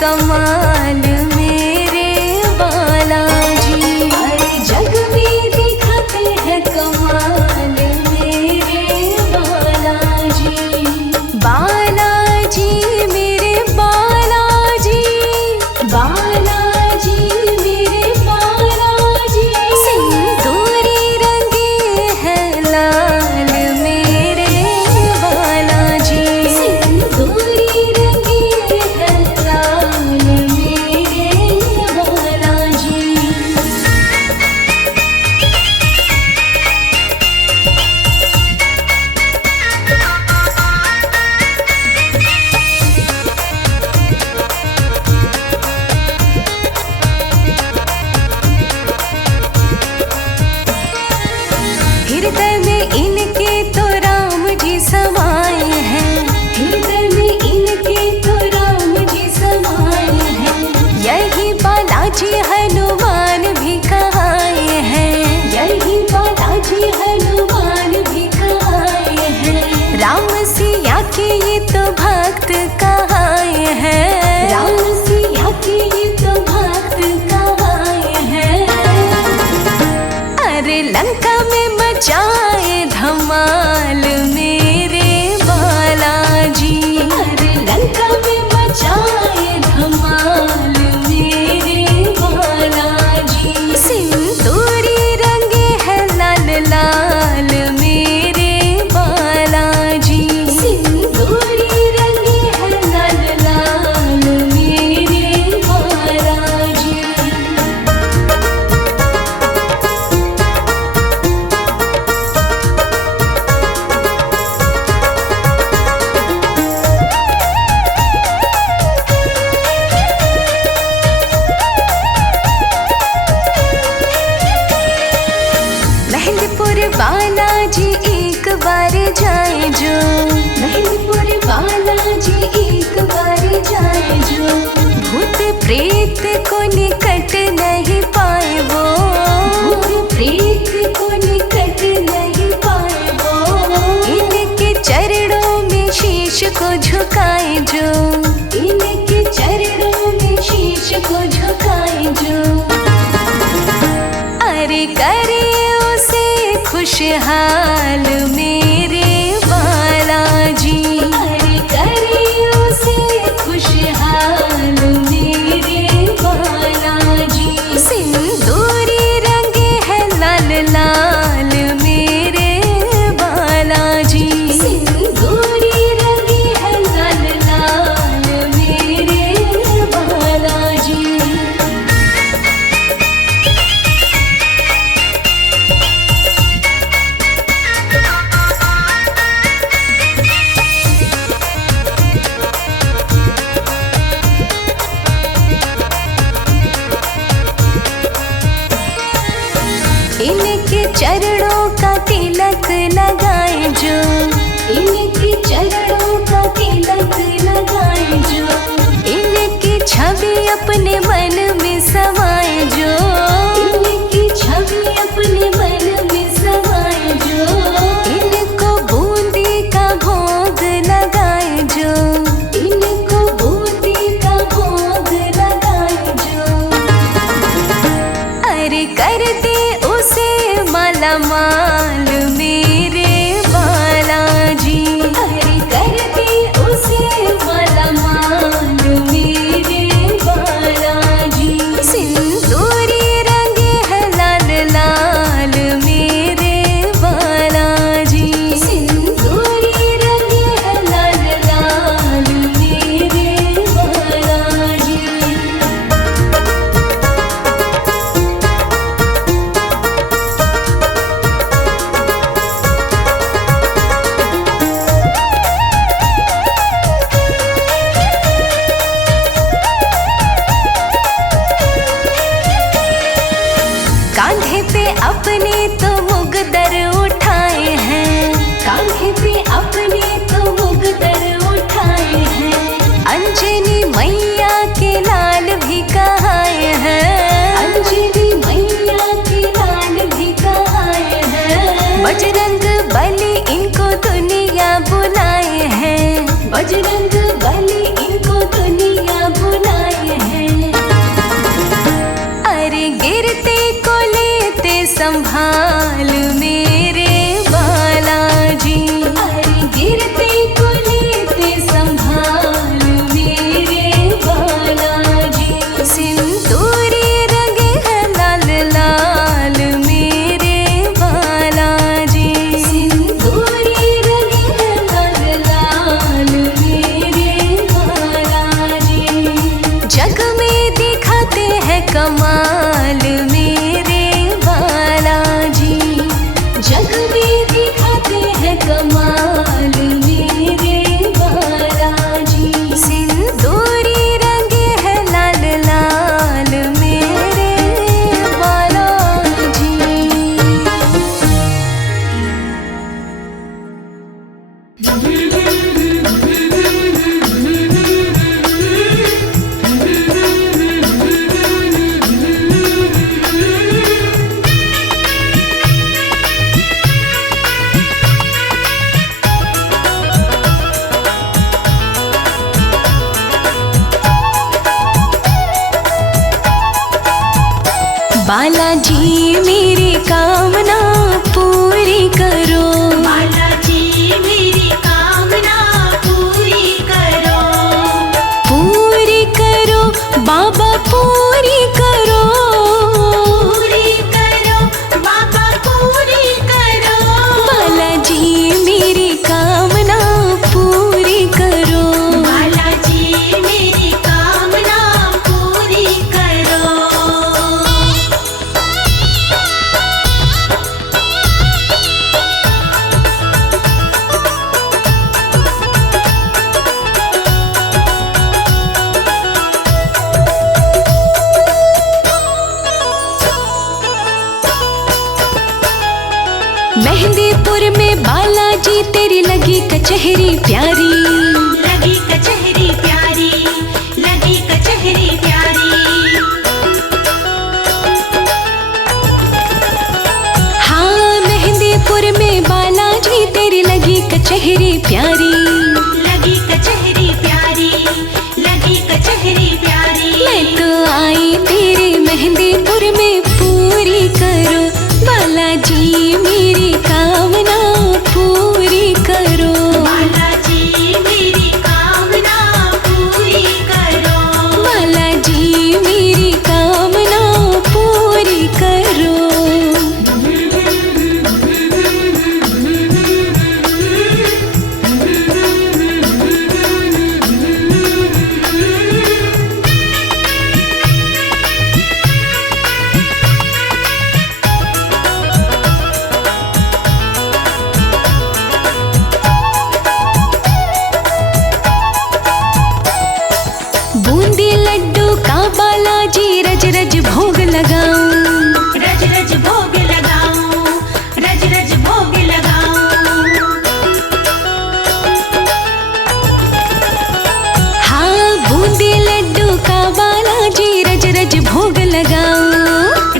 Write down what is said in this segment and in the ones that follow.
कमाल मेरे बालाजी। अरे जग में दिखाते हैं कमाल मेरे बालाजी। बालाजी मेरे बालाजी, बालाजी मेरे बालाजी। सिंदूरी रंगे हैं लाल मेरे बालाजी। सिंदूरी रंगे हैं लाल मेरे बालाजी। हृदय में इनके तो राम जी समाए हैं। हृदय में इनके तो राम जी समाए हैं। यही बालाजी हनुमान भी कहाए हैं। यही बालाजी हनुमान भी कहाए हैं। राम सिया के ये तो भक्त कहाए हैं। राम सिया के ये तो भक्त कहाए हैं। अरे लंका में मचाए धमाल मेरे बालाजी। अरे लंका में मचाए धमाल मेरे बालाजी। सिंदूरी रंगे हैं लाल लाल मेरे बालाजी। सिंदूरी रंगे हैं लाल लाल मेरे बालाजी। मेहंदीपुर बालाजी एक बार जाए जो। मेहंदीपुर बालाजी एक बार जाए जो। भूत प्रेत को निकट नहीं पाए वो। भूत प्रेत को निकट नहीं पाए वो। इनके चरणों में शीश को झुकाए जो। इनके चरणों में शीश को झुकाए जो। अरे करे खुशहाल मेरे बालाजी। अरे करे उसे खुशहाल मेरे बालाजी। सिंदूरी रंगे हैं लाल लाल मेरे बालाजी। सिंदूरी रंगे हैं लाल लाल मेरे बालाजी। इनके चरणों का तिलक लगाए जो। इनके चरणों का तिलक लगाए जो। इनकी छवि अपने मन में समाए जो। इनकी छवि अपने मन में समाए जो। इनको बूंदी का भोग लगाए जो। इनको बूंदी का भोग लगाए जो। अरे कर दे उसे माला बालाजी मेरी कामना पूरी करो, बालाजी मेरी कामना पूरी करो, पूरी करो बाबा पूरी करो, पूरी करो बाबा पूरी करो, बालाजी मेरी कामना पूरी करो, बालाजी मेरी कामना पूरी करो। मेहंदीपुर में बालाजी तेरी लगी कचहरी प्यारी, लगी कचहरी प्यारी, लगी कचहरी प्यारी, हाँ मेहंदीपुर में बालाजी तेरी लगी कचहरी प्यारी, लगी कचहरी प्यारी, लगी कचहरी प्यारी। मैं तो आई तेरे मेहंदीपुर में पूरी करो, बालाजी मेरी कामना पूरी करो, बालाजी मेरी कामना पूरी करो, बालाजी मेरी कामना पूरी करो। बूंदी लड्डू का बालाजी रज रज भोग लगाऊं, रज रज भोग लगाऊं, रज रज भोग लगाऊं, हाँ बूंदी लड्डू का बालाजी रज रज भोग लगाऊं,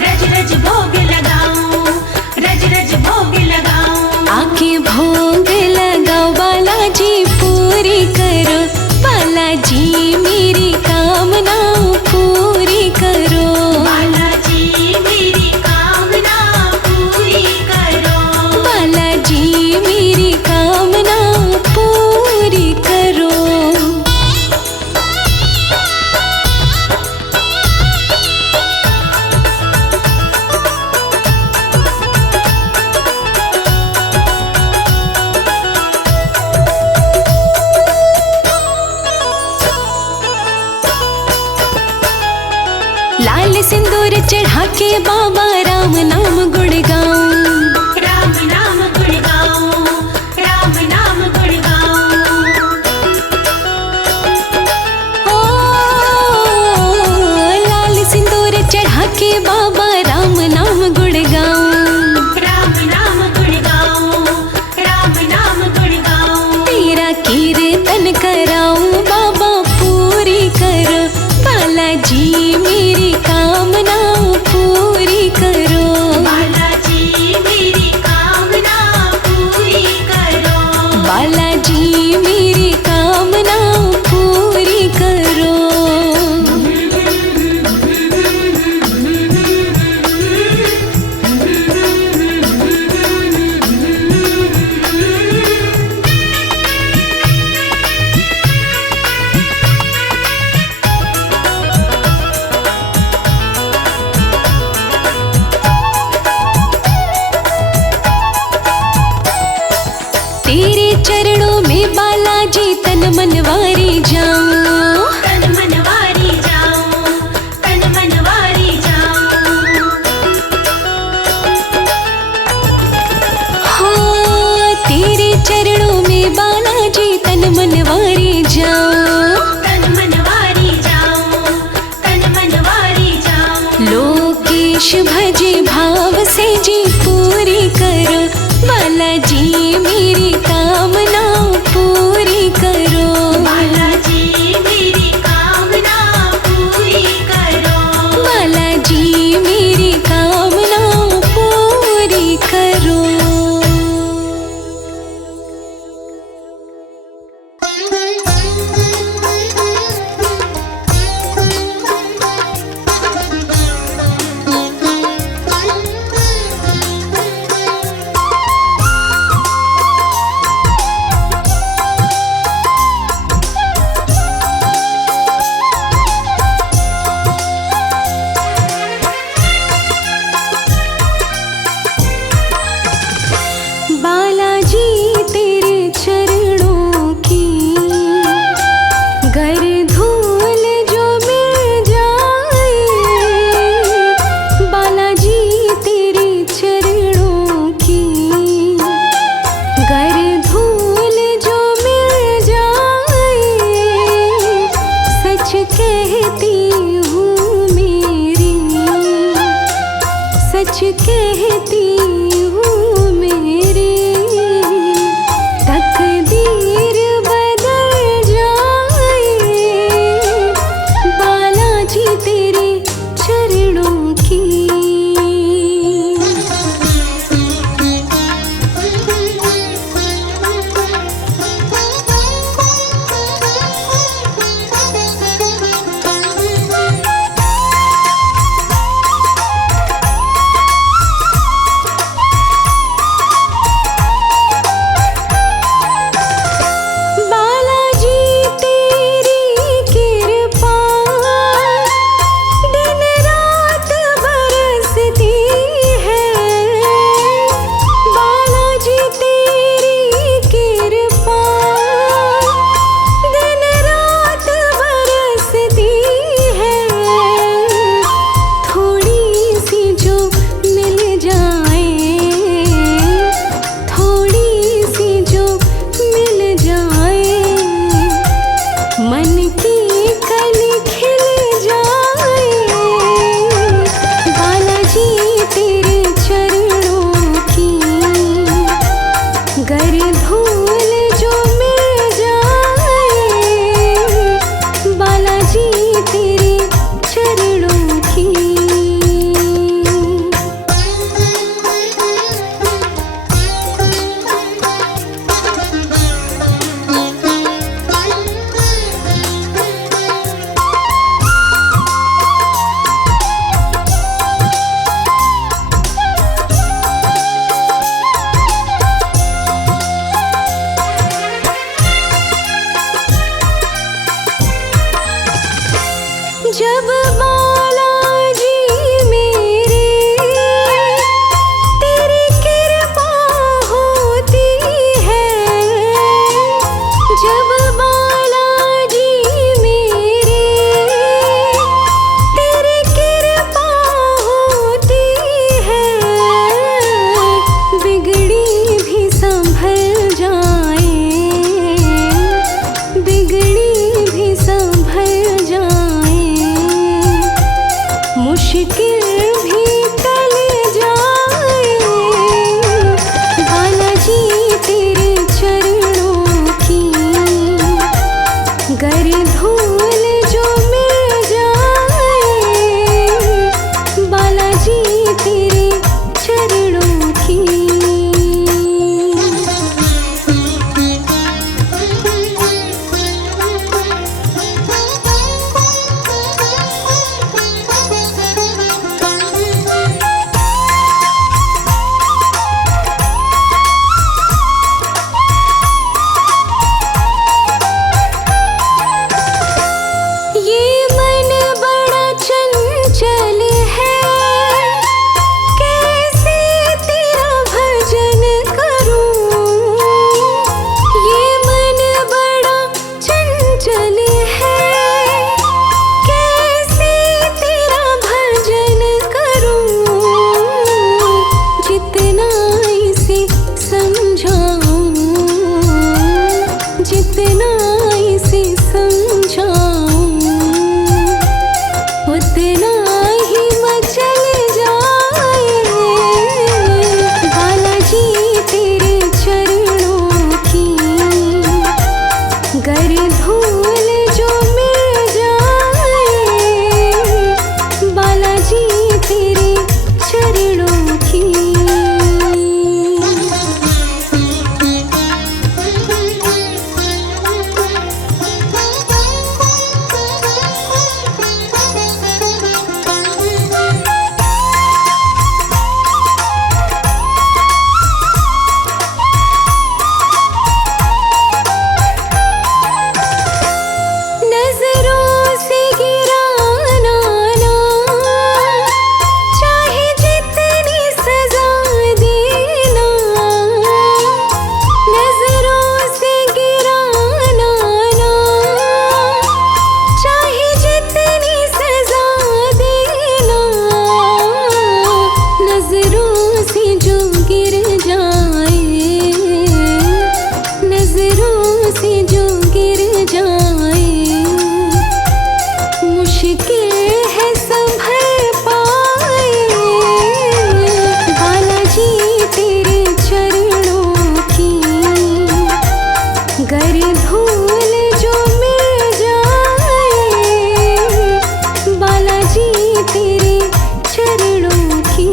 रज रज भोग लगाऊं, रज रज भोग लगाऊं, आके भोग लगाओ बालाजी पूरी करो, बालाजी मेरी कामना पूरी करो, बालाजी मेरी कामना पूरी करो, बालाजी मेरी कामना पूरी करो। लाल सिंदूर चढ़ा के बाबा राम नाम गुण गाऊं, राम नाम गुण गाऊं, राम नाम गुण गाऊं, ओ लाल सिंदूर चढ़ा के बाबा राम नाम गुण गाऊं, राम नाम गुण गाऊं, राम नाम गुण गाऊं, तेरा कीर्तन कराऊं बाबा पूरी करो, बालाजी मेरी कामना पूरी करो, बालाजी मेरी कामना पूरी करो, बालाजी मेरी कामना पूरी करो। जब बालाजी मेरे तेरी कृपा होती है, बिगड़ी भी संभल जाए, बिगड़ी भी संभल जाए, मुश्किल भी टल जाए। बालाजी तेरे चरणों की गर धूल जो मिल जाए, बालाजी तेरे चरणों की। ये मन बड़ा चंचल है, कैसे तेरा भजन करूं। ये मन बड़ा चंचल है, कैसे तेरा भजन करूं। जितना इसे समझाऊं, जितना इसे समझाऊं, उतना ही मचल जाए। बालाजी तेरे चरणों की गर धूल जो मिल जाए, बालाजी तेरे चरणों की। नजरों से गिराना ना, चाहे जितनी सजा देना। नजरों से गिराना ना, चाहे जितनी सजा देना। नजरों से जो गिर जाए, नजरों से जो गिर जाए, मुश्किल है संभल पाए। बालाजी तेरे चरणों की गर धूल जो मिल जाए, बालाजी तेरे चरणों की।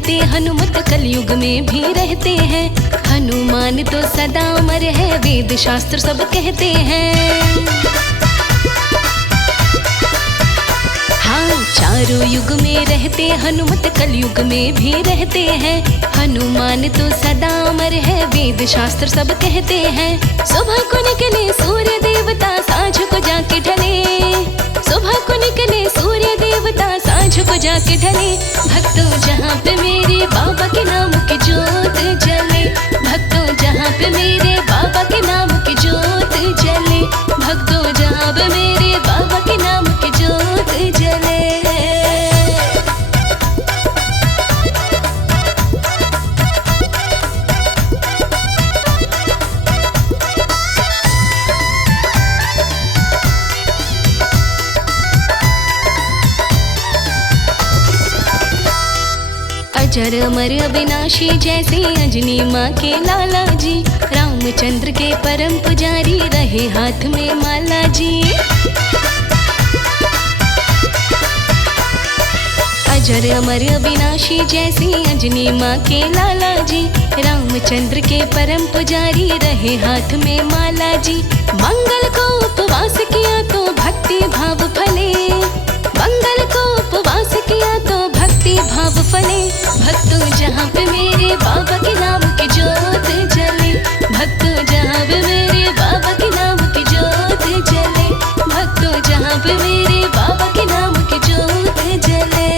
रहते हनुमत कलयुग में भी रहते हैं। हनुमान तो सदा अमर है, वेद शास्त्र सब कहते हैं। हाँ, चारों युग में रहते हनुमत कलयुग में भी रहते हैं। हनुमान तो सदा अमर है, वेद शास्त्र सब कहते हैं। सुबह को निकले सूर्य देवता, सांझ को जाके ढले। सुबह को निकले सूर्य देवता, सांझ को जाके ढले। भक्तों जहाँ पे मेरे बाबा के नाम की जोत जले। भक्तों जहाँ पे मेरे बाबा के नाम की जोत जले। भक्तों जहाँ पे मेरे बाबा के नाम की जोत जले। अजर अमर अविनाशी जैसे अंजनी माँ के लाला जी। रामचंद्र के परम पुजारी रहे हाथ में माला जी। अजर अमर अविनाशी जैसे अंजनी माँ के लाला जी। रामचंद्र के परम पुजारी रहे हाथ में माला जी। मंगल को उपवास किया तो भक्ति भाव फले। मंगल को उपवास किया तो भक्ति भाव फले। भक्तों जहाँ पे मेरे बाबा के नाम की जोत जले। भक्तों जहाँ पे मेरे बाबा के नाम की जोत जले। भक्तों जहाँ पे मेरे बाबा के नाम की जोत जले।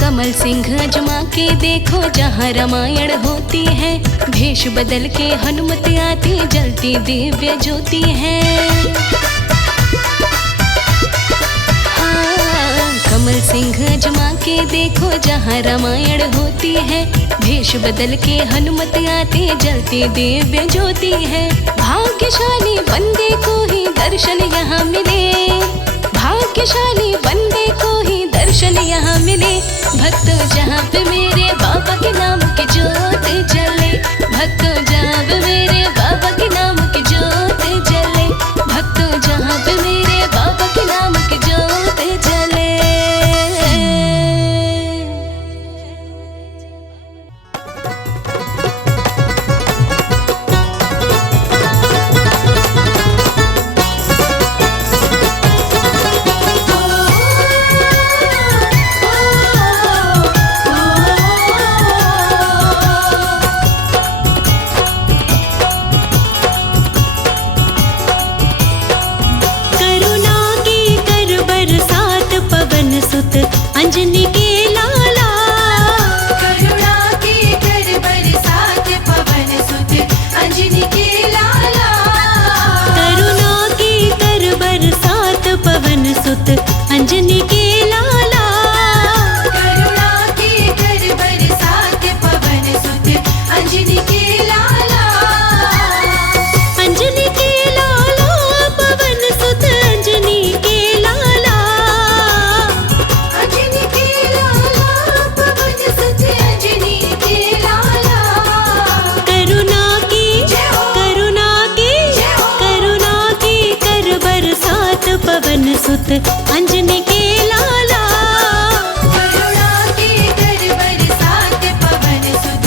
कमल सिंह अजमा के देखो जहाँ रामायण होती है। भेष बदल के हनुमत आती, जलती दिव्य ज्योति है। हाँ, कमल सिंह अजमा के देखो जहाँ रामायण होती है। भेष बदल के हनुमत आती, जलती दिव्य ज्योति है। भाग्यशाली बंदे को ही दर्शन यहाँ मिले। भाग्यशाली बंदे को ही दर्शन यहाँ मिले। भक्तों जहाँ पे मेरे बाबा के नाम की जोत जले। भक्तों जहाँ पे मेरे बाबा के नाम की जोत जले। भक्तों जहाँ पे मेरे बाबा के नाम की जोत जले। अंजनी के लाला, करुणा के कर बरसात पवन सुत अंजनी के लाला। करुणा के कर बरसात पवन सुत अंजनी के लाला। करुणा के कर बरसात पवन सुत अंजनी के लाला। अंजनी के लाला पवन सुत अंजनी के लाला। अंजनी के लाला पवन सुत अंजनी के लाला। करुणा की जय हो। करुणा की जय हो। करुणा की कर बरसात पवन सुत अंजनी के लाला। करुणा के कर बरसात पवन सुत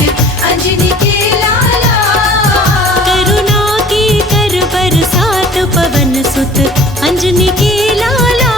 अंजनी के लाला। करुणा की कर बरसात पवन सुत अंजनी के लाला।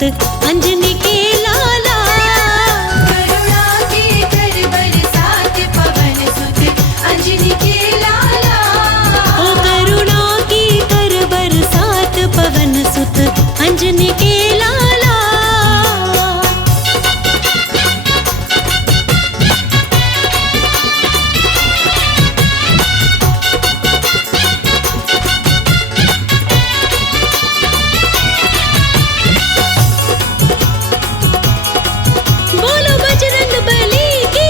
सुत अंजनी के लाला। करुणा के कर बरसात पवन सुत अंजनी के लाला। ओ करुणा की कर बरसात पवन सुत अंजनी के लाला। बोलो बजरंग बली की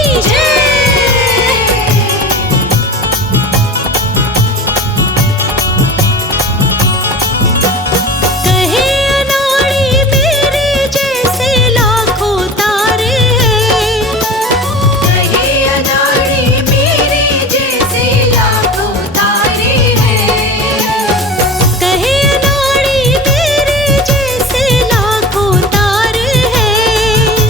कहे अनाड़ी मेरे जैसे लाखों तारे हैं। कहे अनाड़ी मेरे जैसे लाखों तारे हैं। कहे अनाड़ी मेरे जैसे लाखों तारे हैं।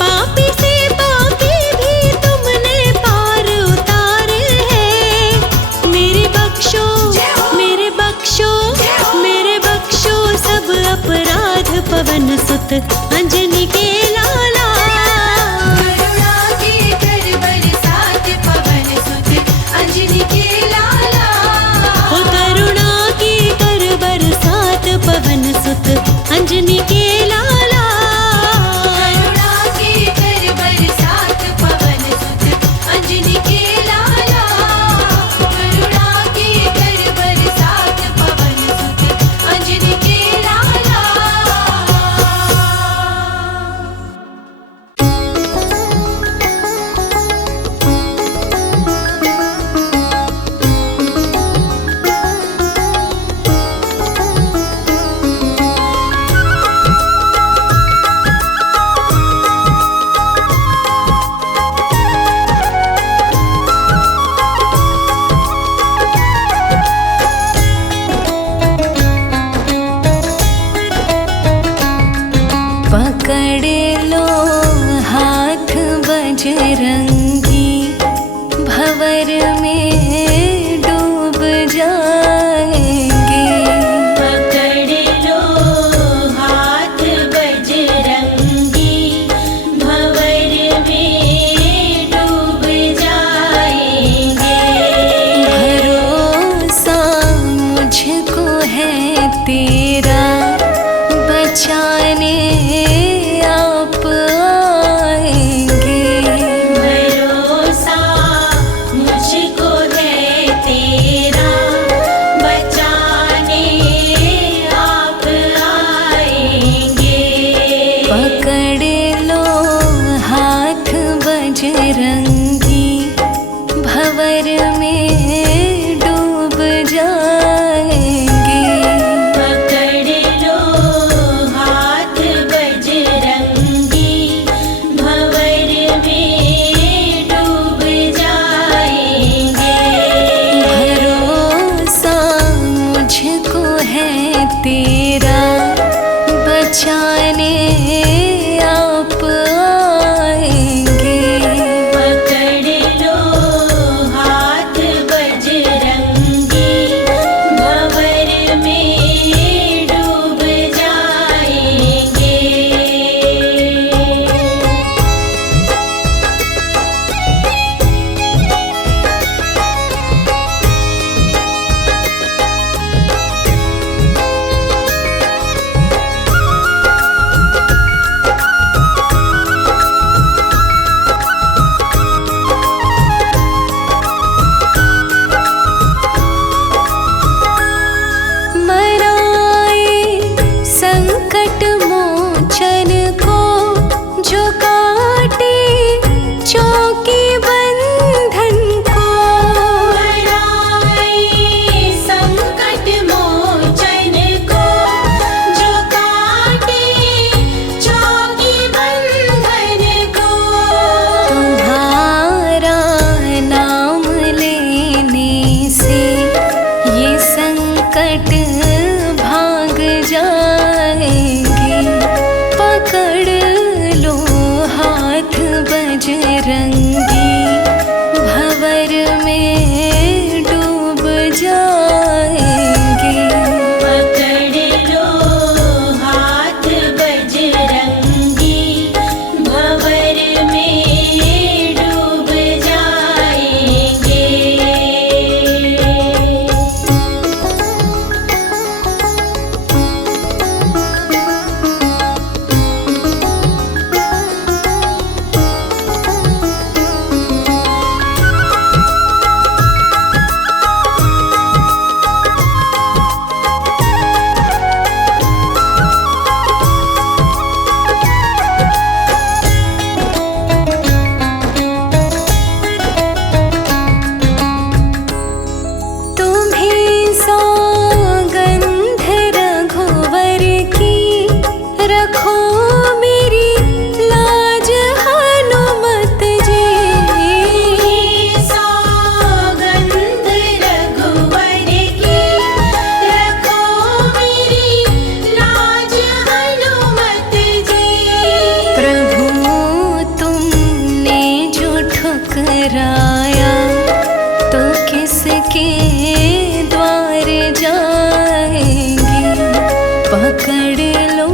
पापी से पापी भी तुमने पार उतारे हैं। मेरे बख्शो मेरे बख्शो मेरे बख्शो सब अपराध पवन सुत अंजनी के लाला। करुणा के कर बरसात पवन सुत अंजनी के लाला। ओ करुणा की कर बरसात पवन सुत अंजनी के लाला। करुणा के कर बरसात पवन सुत अंजनी के लाला। करुणा के कर बरसात पवन सुत अंजनी के लाला। रखो मेरी लाज हनुमत जी। सौगंध रघुवर की, रखो मेरी लाज हनुमत जी। प्रभु तुमने जो ठुकराया तो किसके द्वार जाएंगे। पकड़ लो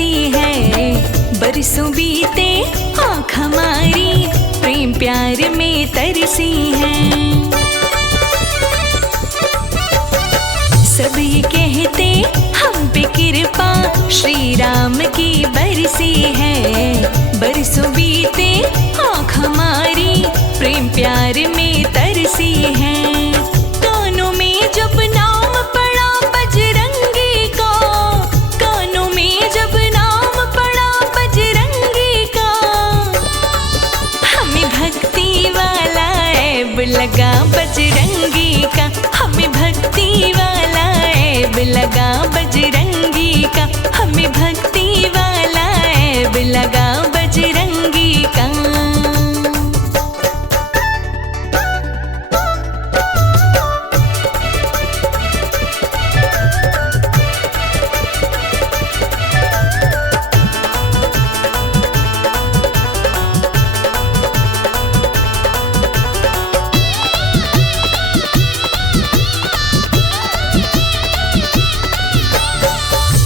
बरसी है। बरसों बीते आँख हमारी प्रेम प्यार में तरसी है। सब ये कहते हम पे कृपा श्री राम की बरसी है। बरसों बीते आँख हमारी प्रेम प्यार में तरसी है। कानों में जब नाम पड़ा बजरंगी का, कानों में जब नाम पड़ा बजरंगी का, हमें भक्ति वाला ऐब लगा बजरंगी का। हमें भक्ति वाला ऐब लगा बजरंगी का। हमें भक्ति वाला ऐब लगा बजरंगी का।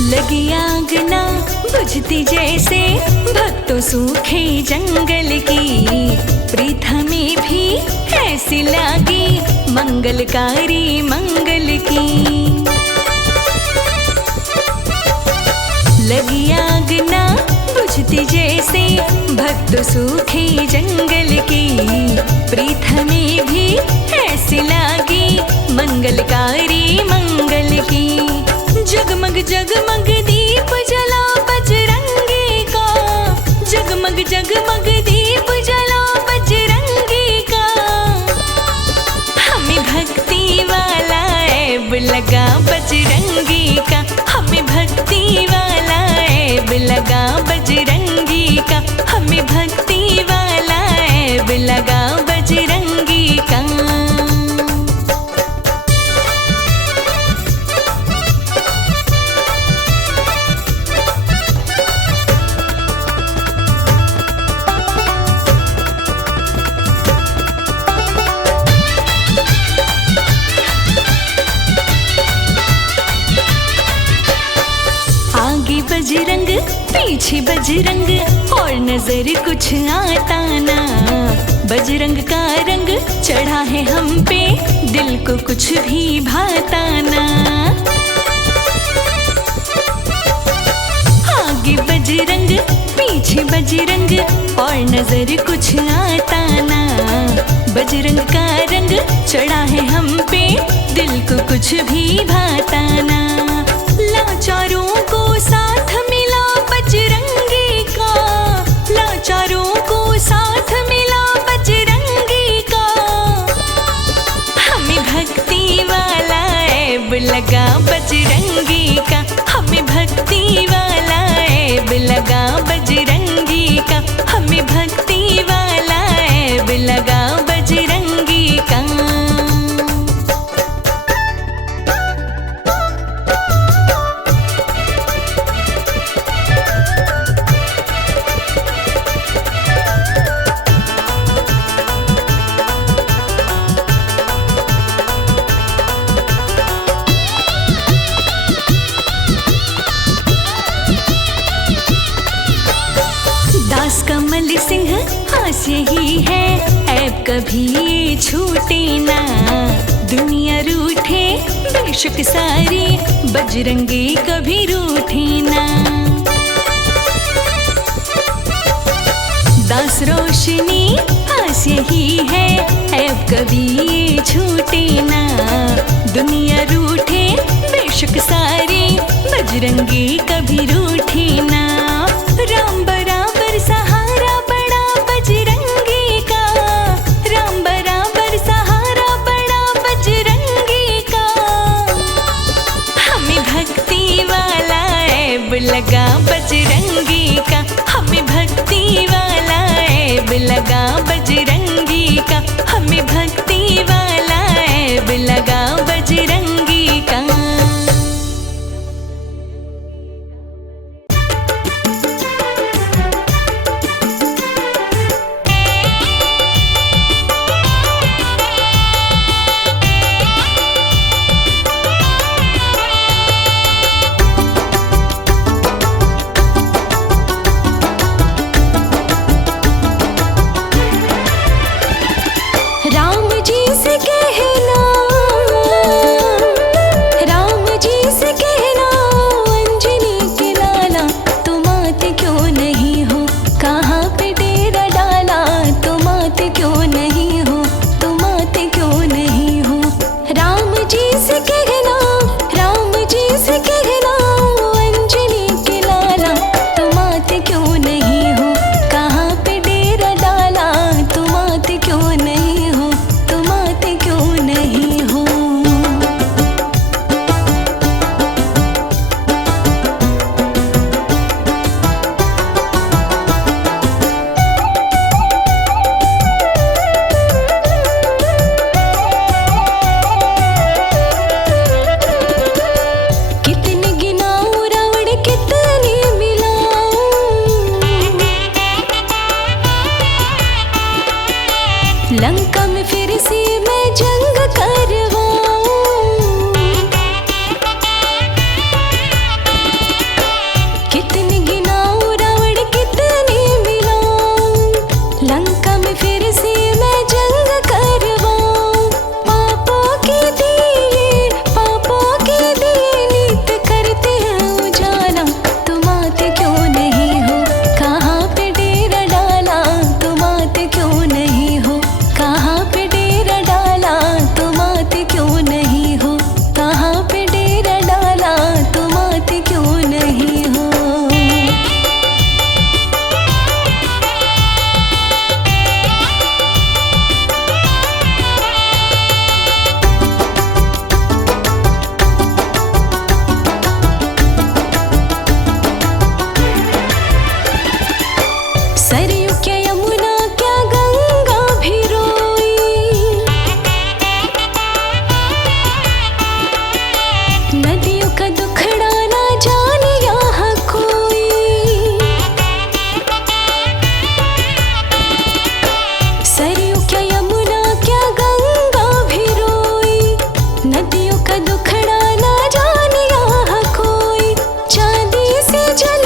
लगी आग ना बुझती जैसे भक्तों सूखे जंगल की, प्रीत हमें भी ऐसी लगी मंगलकारी मंगल की। लगी आग ना बुझती जैसे भक्तों सूखे जंगल की, प्रीत हमें भी ऐसी लगी मंगलकारी मंगल की। जगमग जगमग दीप जला बजरंगी का, जगमग जगमग दीप जला बजरंगी का। हमें भक्ति वाला ऐब लगा बजरंगी का। हमें भक्ति वाला ऐब लगा बजरंगी का। हमें भक्ति वाला ऐब लगा बजरंगी का। बजरंग पीछे बजरंग और नजर कुछ आता ना। बजरंग का रंग चढ़ा है हम पे, दिल को कुछ भी भाता ना। आगे बजरंग पीछे बजरंग और नजर कुछ आता ना। बजरंग का रंग चढ़ा है हम पे, दिल को कुछ भी भाता ना। लाचारों को साथ मिला बजरंगी का, लाचारों को साथ मिला बजरंगी का। हमें भक्ति वाला ऐब लगा बजरंगी का। हमें भक्ति वाला ऐब लगा बजरंगी का। हमें भक्ति वाला ऐब लगा बजरंगी का। कमल सिंह आस यही है ऐब कभी छूटे ना। दुनिया रूठे बेशक सारी, बजरंगी कभी रूठे ना। दास रोशनी आस यही है ऐब कभी छूटे ना। दुनिया रूठे बेशक सारी, बजरंगी कभी रूठे ना। राम बराबर सहारा बड़ा बजरंगी का, राम बराबर सहारा बड़ा बजरंगी का। हमें भक्ति वाला ऐब लगा बजरंगी का। हमें भक्ति वाला ऐब लगा बजरंगी का। हमें भक्ति वाला ऐब लगा बजरंगी का। लंका में फिर से मैं जंग करवाऊं, कितने गिनाऊं रावण कितने मिलाऊं, लंका में फिर से मैं जंग करवाऊं। पापों के दिए नित करते हैं उजाला, तुम आते क्यों नहीं हो, कहाँ पे डेरा डाला, तुम आते क्यों नहीं हो, कहाँ पे डेरा डाला, तुम आते क्यों नहीं हो, कहाँ पे डेरा डाला, तुम आते क्यों नहीं हो। सरयू क्या यमुना क्या गंगा भी रोई, नदियों का दुखड़ा ना जाने यहाँ कोई, सरयू क्या यमुना क्या गंगा भी रोई, नदियों का दुखड़ा ना जाने यहाँ कोई। चांदी से जल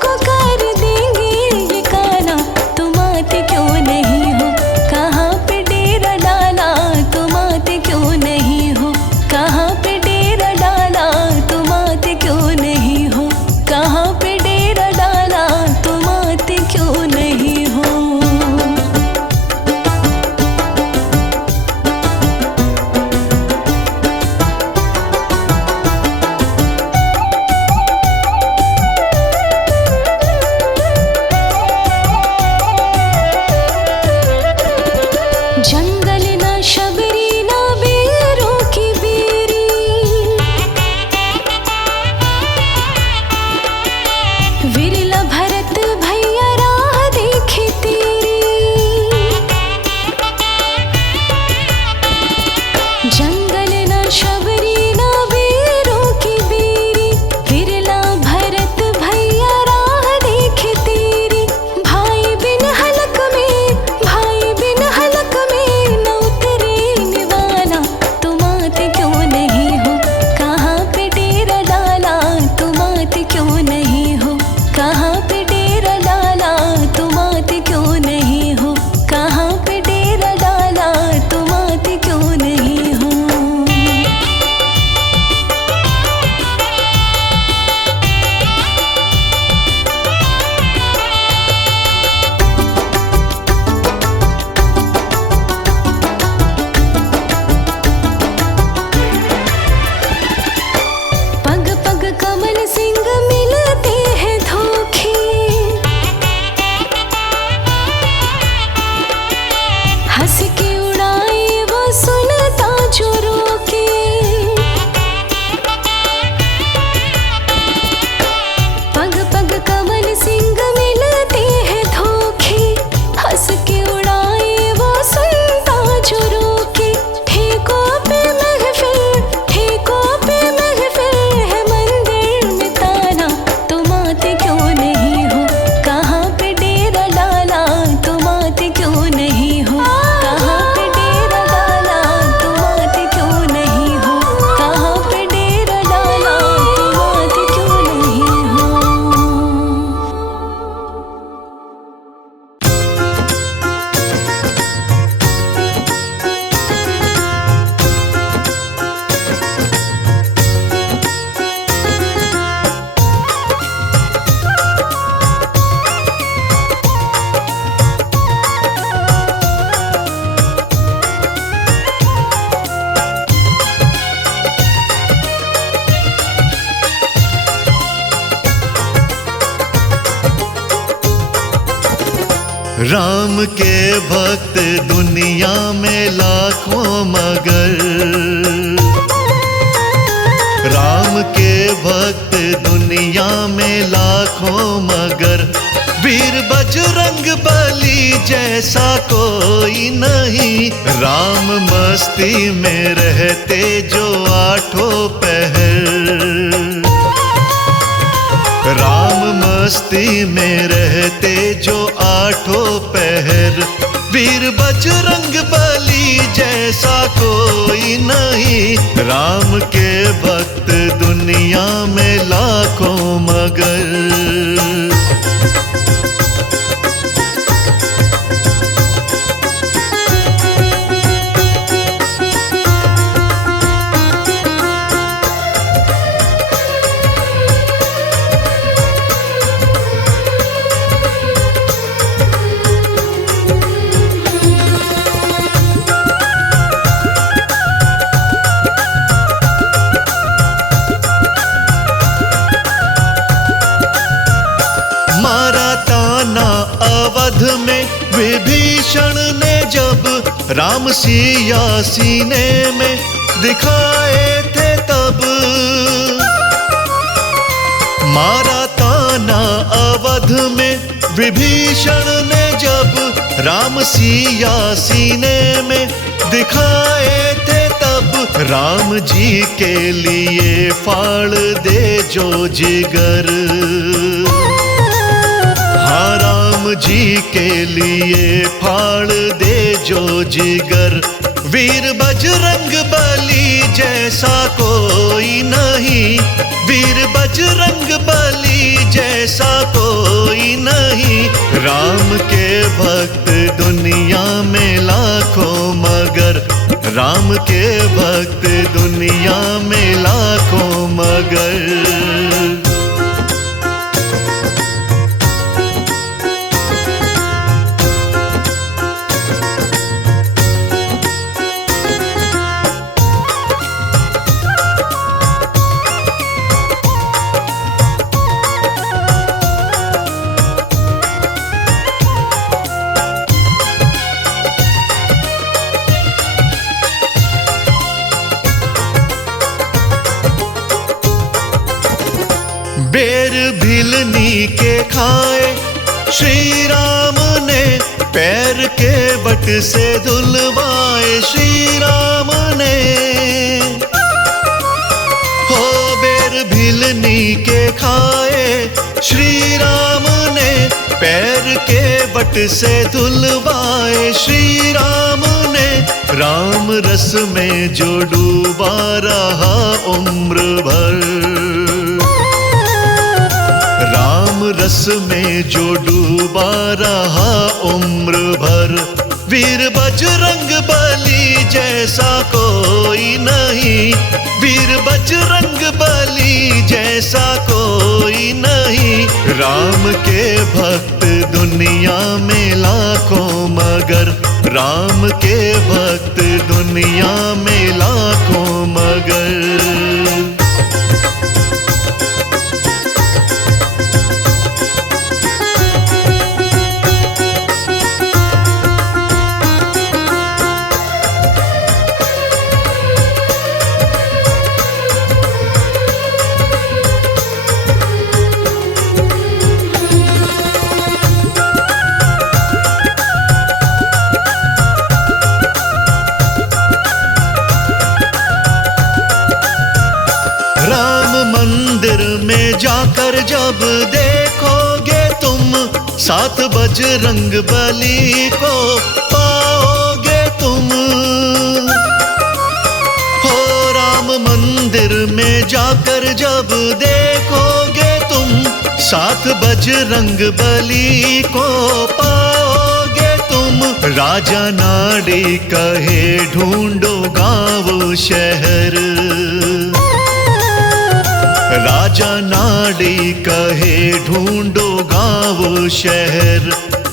को कर देंगे ये काला, तुम आते क्यों नहीं हो, कहाँ पे डेरा डाला, तुम आते क्यों नहीं हो, कहाँ पे डेरा डाला, तुम आते क्यों नहीं हो, कहाँ पे डेरा डाला, तुम आते क्यों नहीं हो। जंगल ना शबरी ना बेरों की बेरी, विरला भरत भैया राह देखे तेरी, जंगल ना शबरी ना बेरों की बेरी, विरला भरत भैया राह देखे तेरी। भाई बिन हलक में न उतरे निवाला, तुम आते क्यों नहीं हो, कहाँ पे डेरा डाला, तुम आते क्यों नहीं हो, कहाँ पे डेरा डाला, तुम आते क्यों नहीं हो, कहाँ पे डेरा डाला, तुम आते क्यों नहीं हो। पग पग कमल सिंह मिलते हैं धोखे, हंस के उड़ाए वो सुनता जो रोके, पग पग कमल सिंह मिलते हैं धोखे, हंस के उड़ाए वो सुनता जो रोके। ठेकों पे महफिल है मंदिर में ताला, तुम आते क्यों नहीं हो, कहाँ पे डेरा डाला, तुम आते क्यों नहीं हो, कहाँ पे डेरा डाला, तुम आते क्यों नहीं हो, कहाँ पे डेरा डाला, तुम आते क्यों नहीं हो। राम के भक्त दुनिया में लाखों मगर, राम के भक्त दुनिया में लाखों मगर, वीर बजरंग बली जैसा कोई नहीं। राम मस्ती में रहते जो आठों पहर, राम मस्ती में रहते जो आठों पहर, वीर बजरंग बली जैसा कोई नहीं। राम के भक्त दुनिया में लाखों मगर। अवध में विभीषण ने जब राम सिया सीने में दिखाए थे तब। मारा ताना अवध में विभीषण ने जब राम सिया सीने में दिखाए थे तब। राम जी के लिए फाड़ दे जो जिगर। हाँ राम जी के लिए फाड़ दे जो जिगर। वीर बजरंग बली जैसा कोई नहीं। वीर बजरंग बली जैसा कोई नहीं। राम के भक्त दुनिया में लाखों मगर। राम के भक्त दुनिया में लाखों मगर। बेर भिलनी के खाए श्री राम ने। पैर के बट से धुलवाए श्री राम ने। हो बेर भिलनी के खाए श्री राम ने। पैर के बट से धुलवाए श्री राम ने। राम रस में जो डूबा रहा उम्र भर। राम रस में जो डूबा रहा उम्र भर। वीर बजरंग बली जैसा कोई नहीं। वीर बजरंग बली जैसा कोई नहीं। राम के भक्त दुनिया में लाखों मगर। राम के भक्त दुनिया में लाखों मगर। मंदिर में जाकर जब देखोगे तुम। सात बजरंग बली को पाओगे तुम। हो राम मंदिर में जाकर जब देखोगे तुम। सात बजरंग बली को पाओगे तुम। राजा नाड़ी कहे ढूंढो गाँव शहर। राजा नाड़ी कहे ढूंढो गाँव शहर।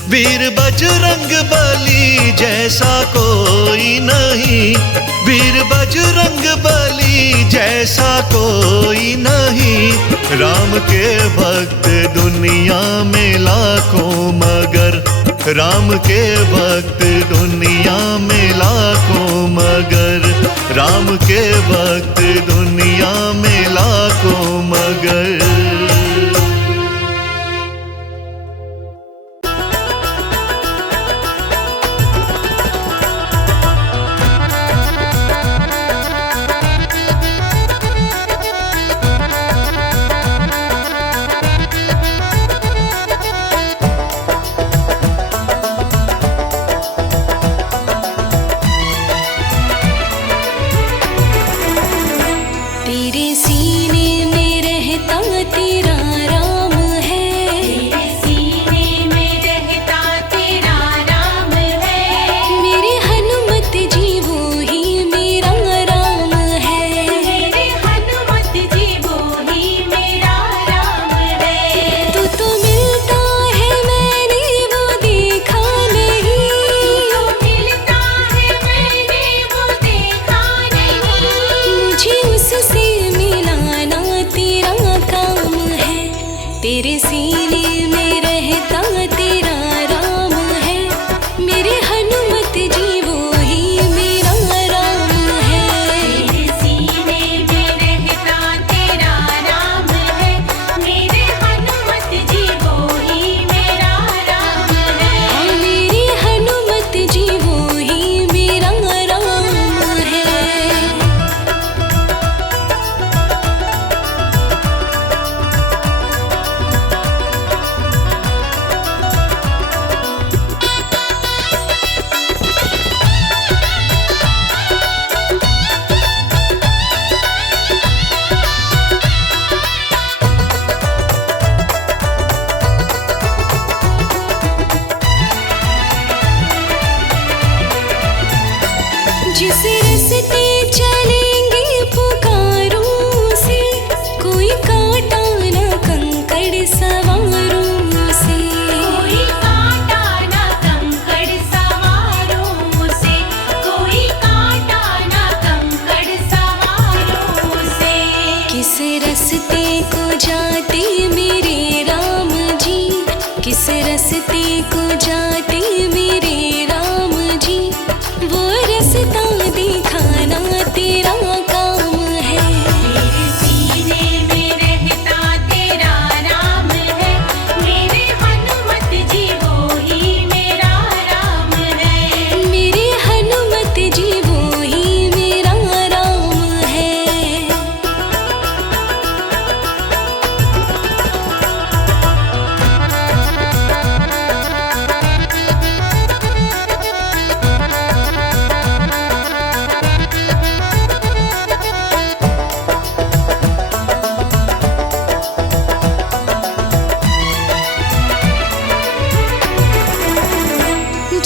वीर बजरंग बली जैसा कोई नहीं। वीर बजरंग बली जैसा कोई नहीं। राम के भक्त दुनिया में लाखों मगर। राम के भक्त दुनिया में लाखों मगर। राम के भक्त दुनिया में लाखों मगर। जाते मेरे राम जी, वो रास्ता दिखाना तेरा काम है। मेरे सीने में रहता तेरा नाम है, मेरे हनुमत जी वो ही मेरा राम है। मेरे हनुमत जी वो ही मेरा राम है।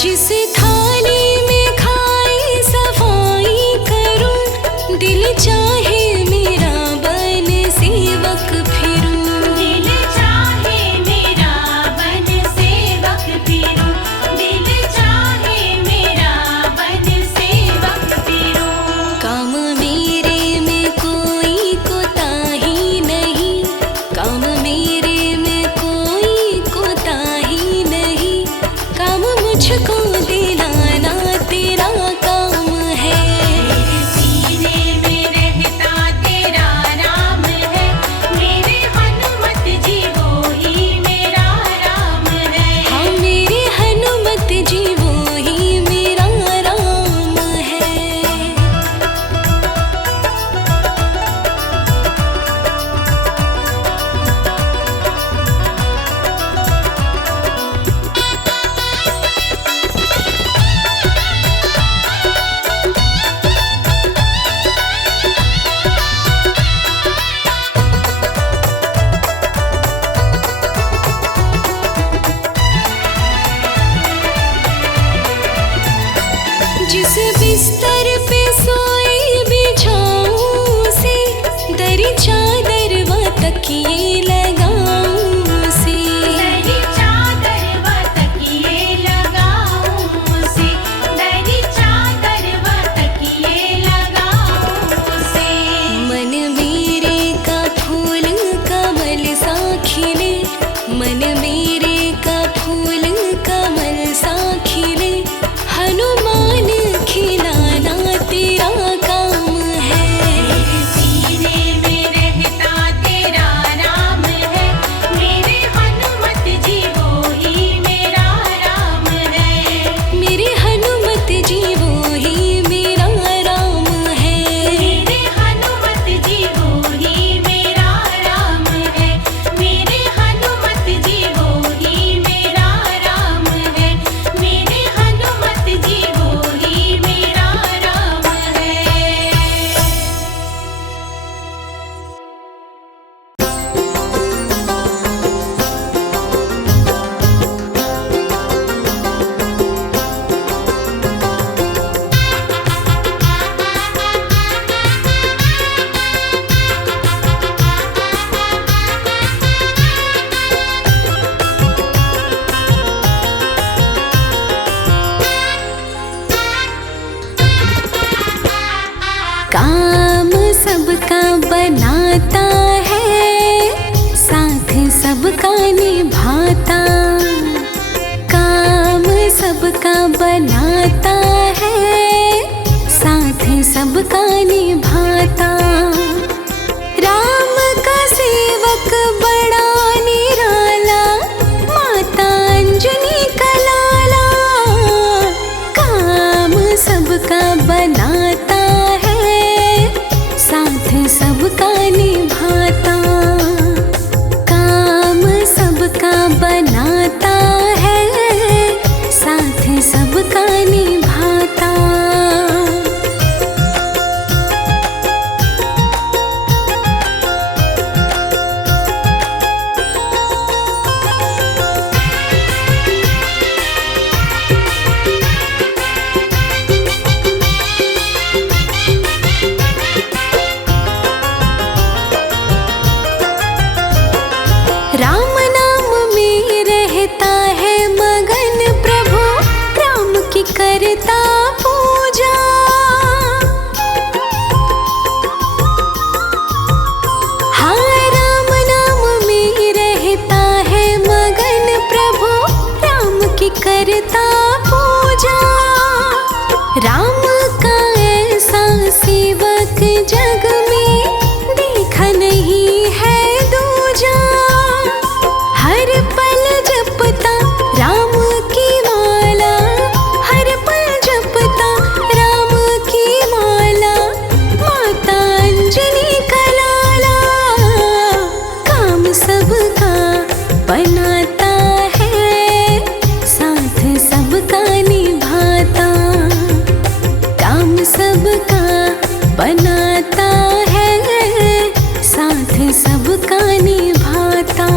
जिस थाली में खाई सफाई करूं, दिल चाहे मेरा बन सेवक फिरूं। दिल चाहे मेरा बन सेवक फिरूं, दिल चाहे मेरा बन सेवक फिरूं। काम मेरे में कोई कोताही नहीं, काम मेरे में कोई कोताही नहीं, काम मुझको दिलाना तेरा काम है। मेरे सीने में रहता तेरा नाम है, मेरे हनुमत जी वो ही मेरा राम है। हाँ, मेरे हनुमत जी वो ही मेरा राम है। जिस बिस्तर पे सोई बिछाऊं से, दरी चादर व तकिए लगाऊं से। दरी चादर व तकिए लगाऊं से, दरी चादर व तकिए लगाऊं से। मन मेरे का फूल कमल सा खिले, मन मेरे का फूल कमल सा खिले, हनुमान खिलाना तेरा काम है। मेरे सीने में रहता तेरा नाम है, मेरे हनुमत जी वो ही मेरा राम है। मेरे हनुमत जी वो ही मेरा राम है। मेरे हनुमत जी वो ही मेरा राम है, मेरे हनुमत जी वो ही मेरा राम है, मेरे हनुमत जी वो ही मेरा राम है। काम सबका बनाता है, साथ सबका निभाता। काम सबका बनाता है, साथ सबका निभाता। राम का सेवक बड़ा निराला, माता अंजनी का लाला। काम सबका बनाता है, साथ सबका निभाता। काम सबका बनाता है, साथ सबका निभाता। करता पूजा। राम का ऐसा सेवक जग में देखा नहीं है दूजा। हर पल जपता राम की माला, हर पल जपता राम की माला। माता अंजनी का लाला काम सबका बनाता है, साथ सबका निभाता। काम सबका बनाता है, साथ सबका निभाता।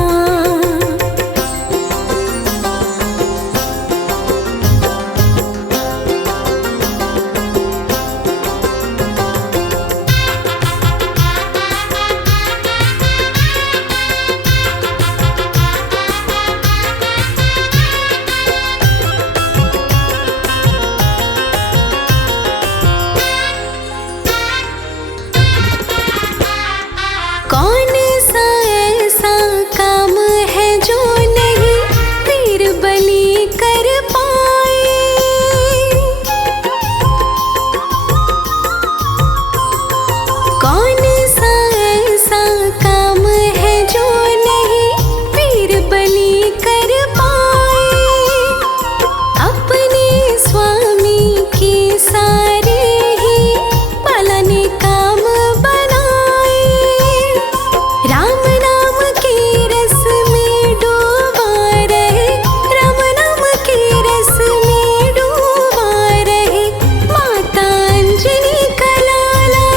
कौन सा ऐसा काम है जो नहीं वीर बलि कर पाए। कौन सा ऐसा काम है जो नहीं वीर बलि कर पाए। अपने स्वामी के सारे ही पालने काम बनाए। राम नाम के रस में डूबा रहे, राम नाम के रस में डूबा रहे। माता अंजनी का लाला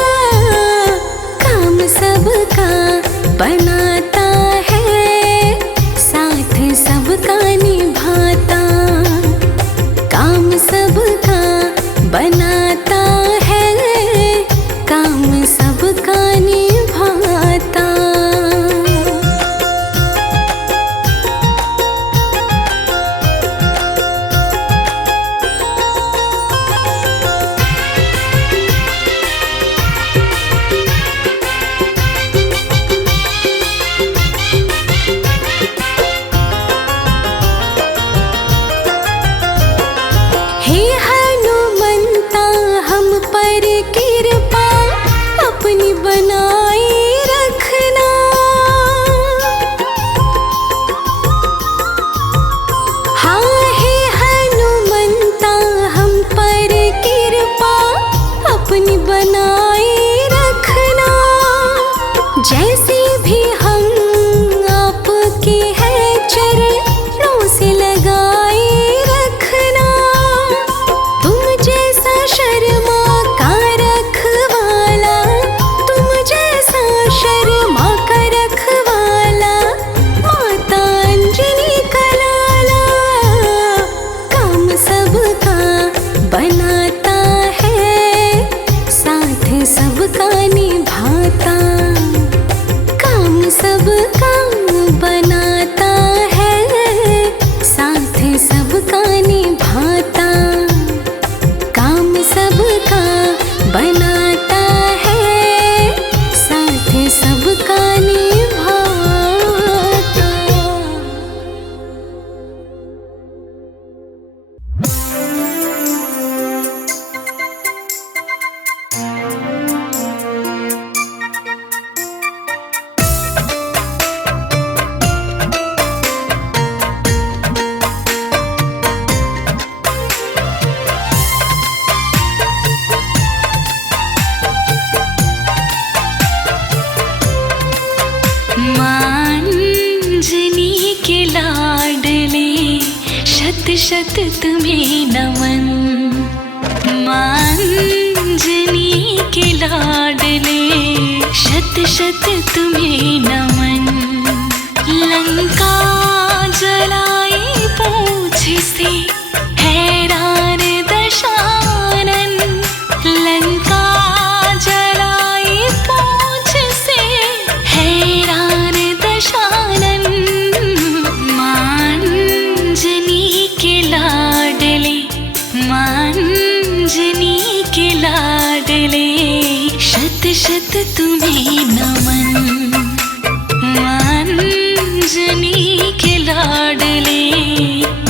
काम सबका बनाता है, साथ सबका निभाता। काम सबका बनाता है, काम सबका निभाता। हे हनुमंता हम पर कृपा अपनी बनाए रखना। हाँ हे हनुमंता हम पर कृपा अपनी बनाए रखना। जैसे भी हम आपके हैं चरणों से लगाए रखना। तुम जैसा शर्मा का रखवाला, तुम जैसा शर्मा का रखवाला। माता अंजनी का लाला काम सबका बनाता है, साथ सबका निभाता। काम सबका बनाता है, साथ सबका निभाता। काम सबका बनाता है, साथ सबका निभाता। मांजनी के लाडले शत शत तुम्हें नमन। मांजनी के लाडले शत शत तुम्हें नमन। लंका जलाई पूछ से हैरान दशानन। लंका जलाई पूछ से हैरान दशानन। मांजनी के लाडले, मांजनी के लाडले शत शत तुम्हें नमन। मांजनी के लाडले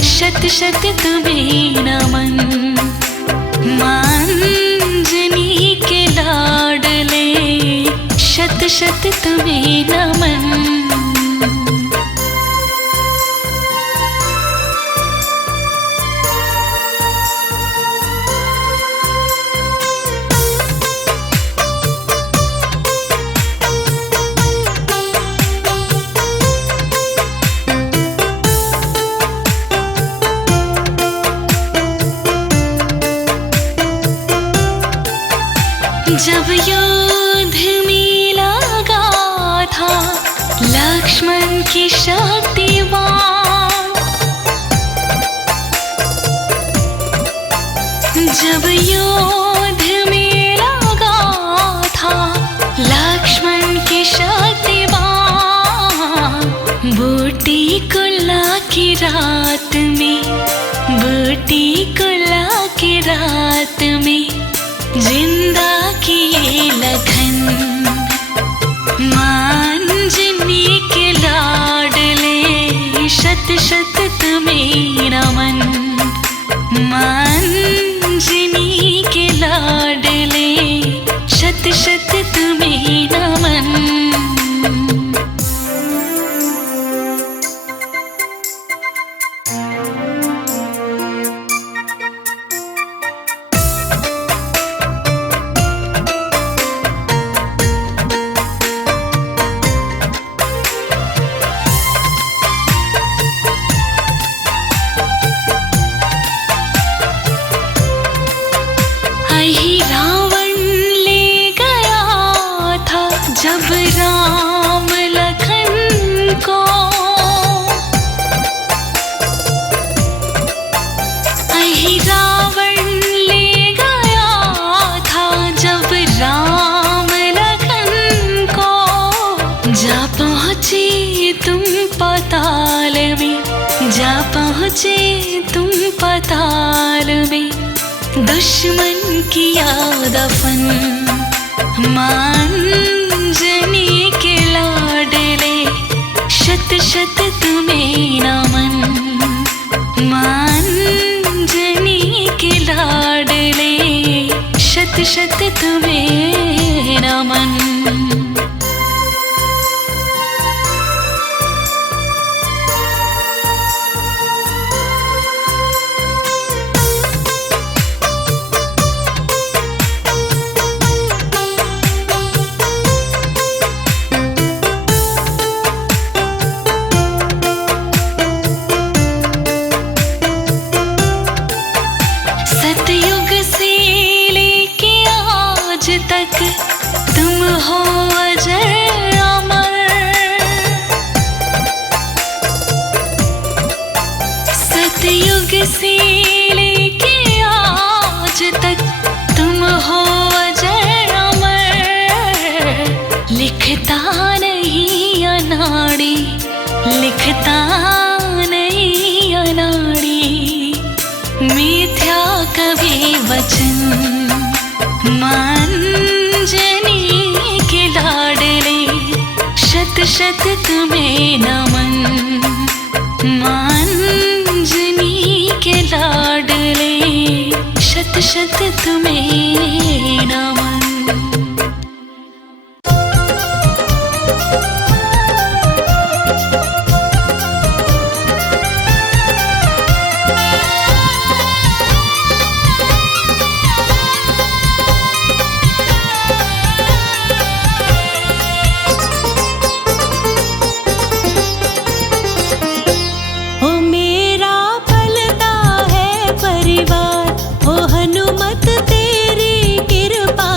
शत शत शत तुम्हें नमन। मांजनी के लाडले शत शत तुम्हें नमन। जब युद्ध में लगा था लक्ष्मण की शक्तिमान, जब युद्ध में लगा था लक्ष्मण की शक्तिमान, बूटी कुल्ला की रात में, बूटी कुल्ला की रात में जिंदा किए लखन। मांजनी के लाडले शत शत तुम्हें नमन। मांजनी के लाडले शत शत तुम्हें नमन। रावण ले गया था जब राम लखन को, रावण ले गया था जब राम लखन को। जा पहुँचे तुम पाताल में, जा पहुँचे तुम पाताल में, दुश्मन किया दफन। मांजनी के लाडले शत शत तुम्हें नमन। मांजनी के लाडले शत शत तुम्हें नमन। सतयुग से लेके आज तक तुम हो अजर अमर। सतयुग से लेके आज तक तुम हो अजर अमर। लिखता नहीं अनाड़ी, लिखता नहीं अनाड़ी, मिथ्या कभी वचन। मांजनी के लाडले शत शत तुम्हें नमन। मांजनी के लाडले शत शत तुम्हें नमन। परिवार, ओ हनुमत तेरी कृपा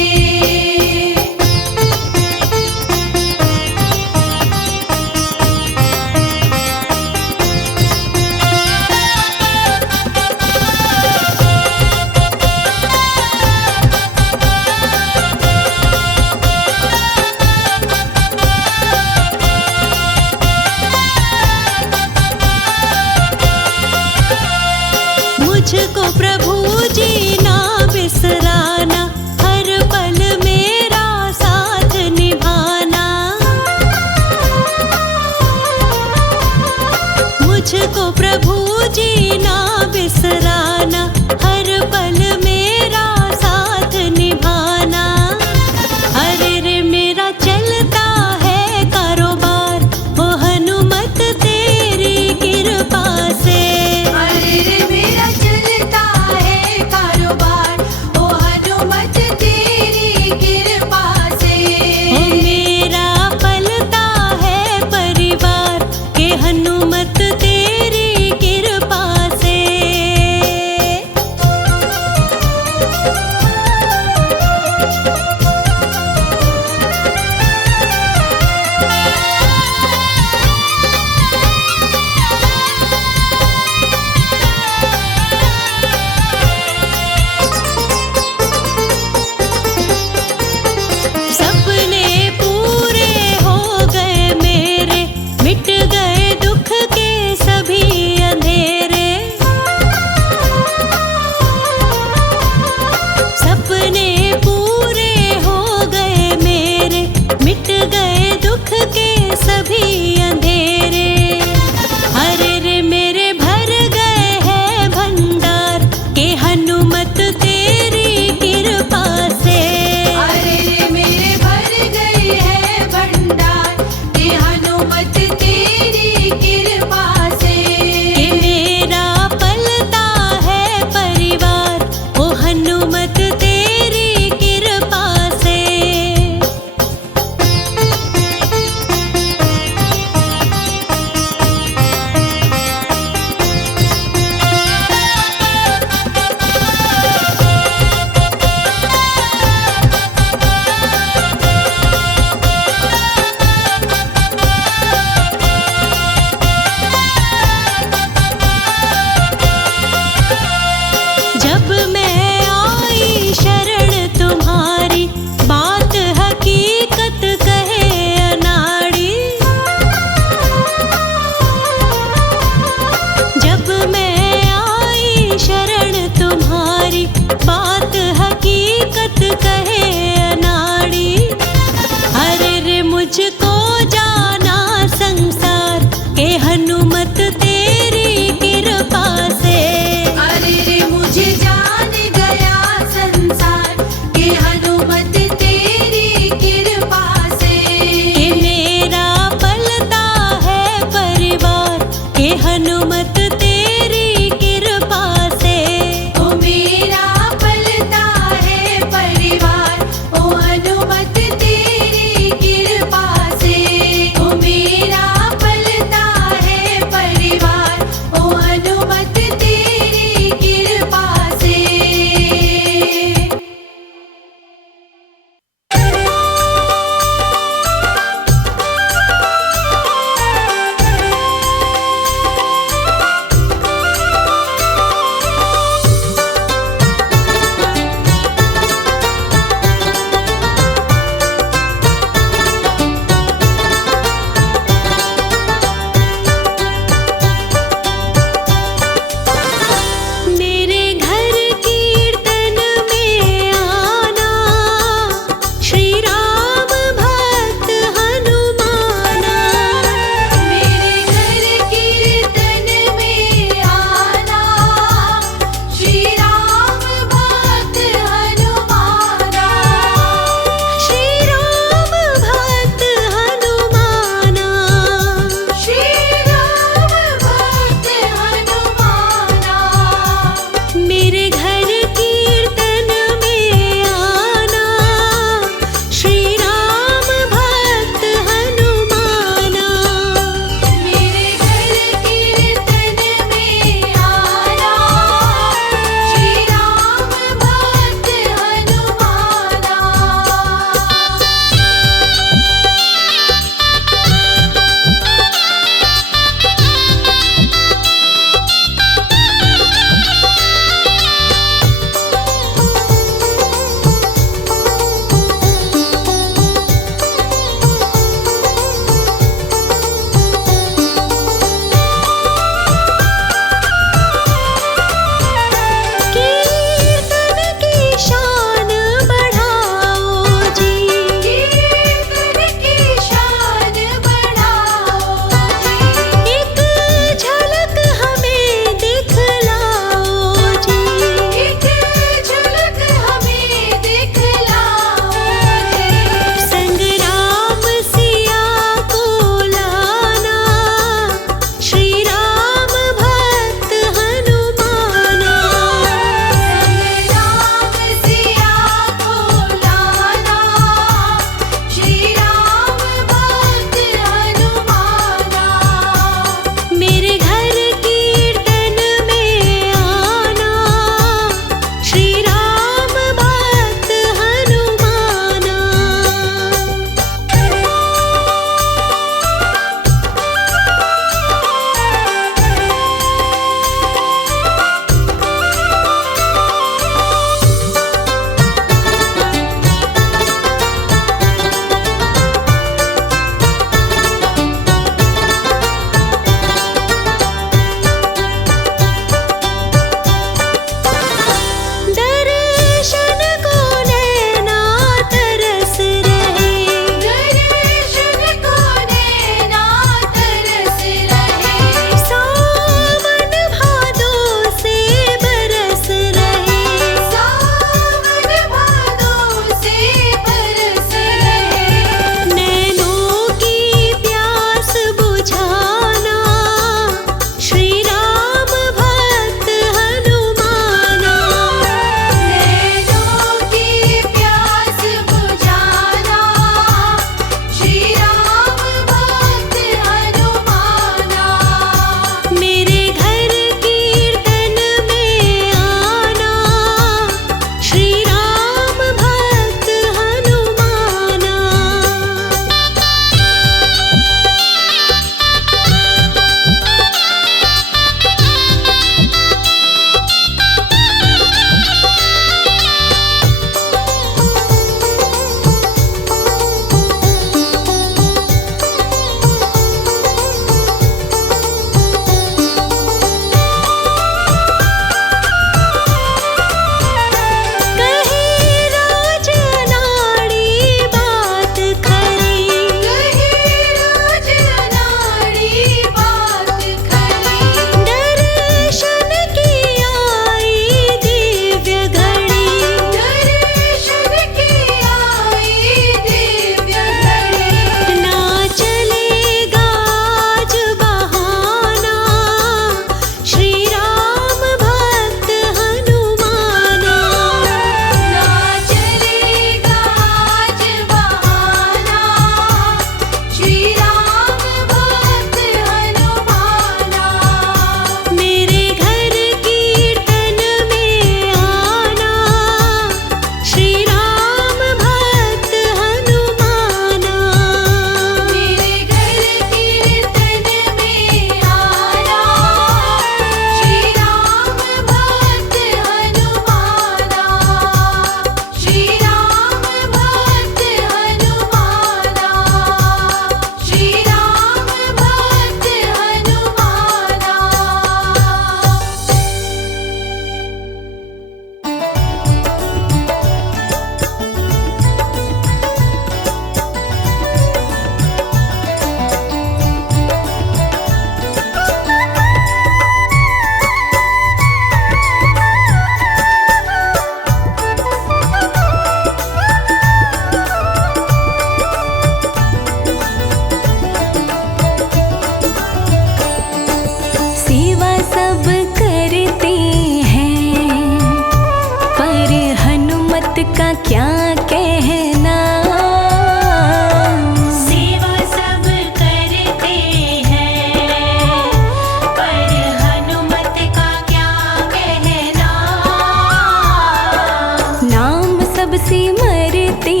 करते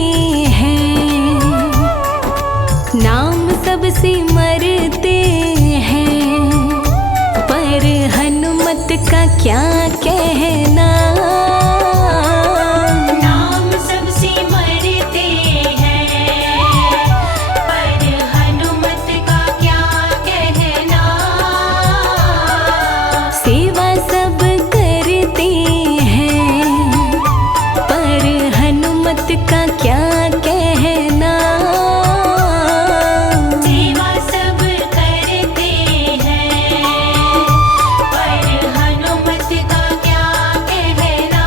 हैं, नाम सबसे मरते हैं, पर हनुमत का क्या कहना। नाम सबसे मरते हैं, पर हनुमत का क्या कहना। सेवा सब करते हैं, पर हनुमत का क्या कहना। सेवा सब करते हैं, पर हनुमत का क्या कहना।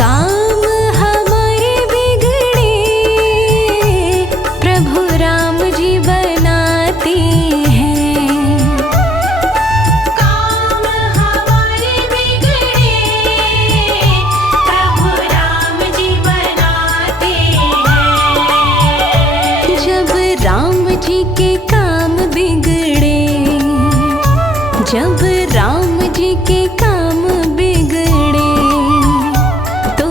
काम हमारे बिगड़े प्रभु राम जी बनाते हैं, काम हमारे बिगड़े प्रभु राम जी बनाते हैं। जब राम जी के काम बिगड़े, जब राम जी के काम बिगड़े, तो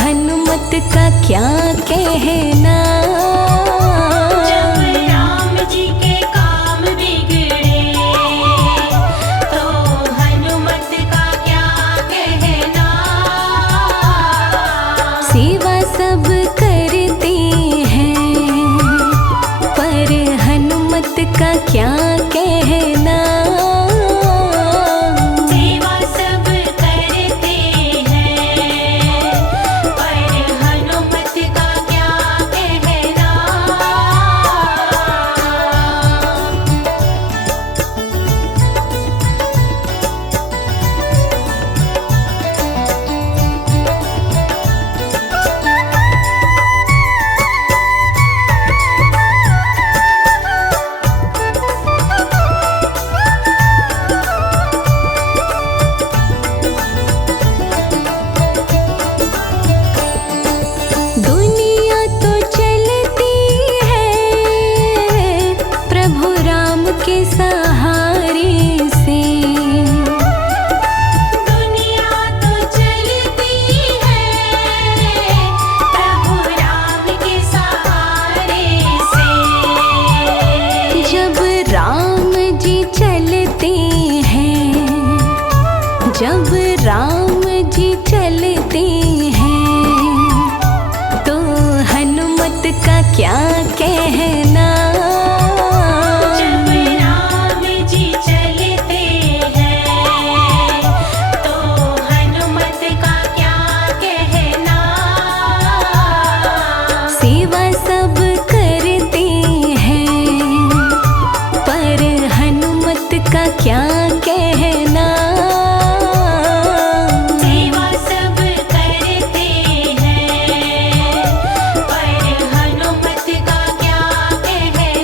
हनुमत का क्या कहना। जब राम जी के काम बिगड़े, तो हनुमत का क्या कहना। सेवा सब करते हैं, पर हनुमत का क्या कहना। सेवा सब करते हैं, पर हनुमत का क्या कहना। दुनिया तो चलती है प्रभु राम के सहारे से, दुनिया तो चलती है प्रभु राम के सहारे से। जब राम जी चलते हैं, जब राम जी चलते हैं, तो हनुमत का क्या कहना। जब राम जी चलते हैं, तो हनुमत का क्या कहना। सेवा सब करते हैं, पर हनुमत का क्या कहना। सेवा सब करते हैं, पर हनुमत का क्या कहना।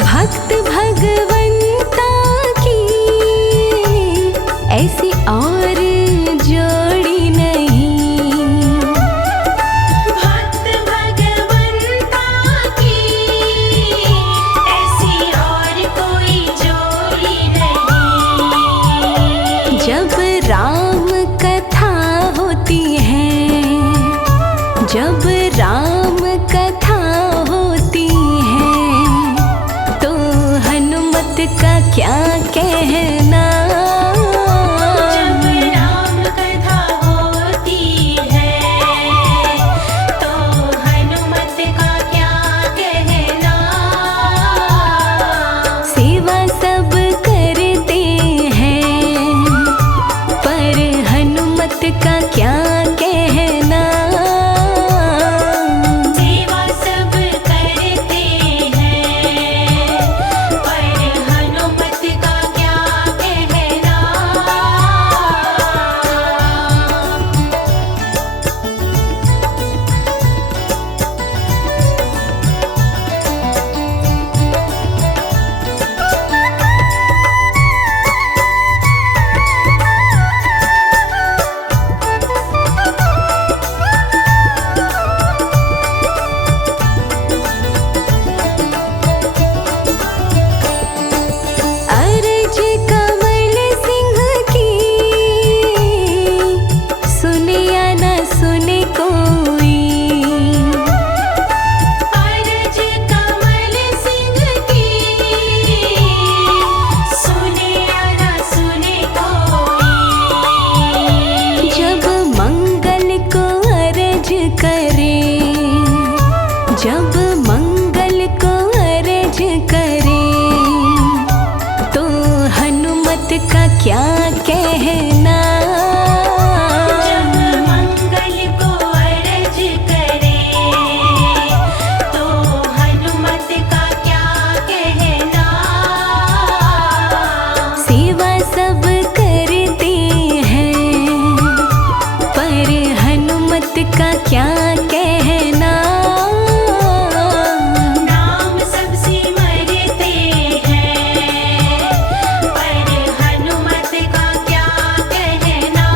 भक्त भगवंता की ऐसी और जोड़ी नहीं, भक्त भगवंता की ऐसी और कोई जोड़ी नहीं। जब राम कथा होती है, जब राम कथा होती है, तो हनुमत का क्या कहना। जब राम कथा होती है, तो हनुमत का क्या कहना। सेवा क्या कहना। जब मंगल को अर्ज करे तो हनुमत का क्या कहना। सेवा सब करते हैं पर हनुमत का क्या कहना। नाम सब सिमरते हैं पर हनुमत का क्या कहना।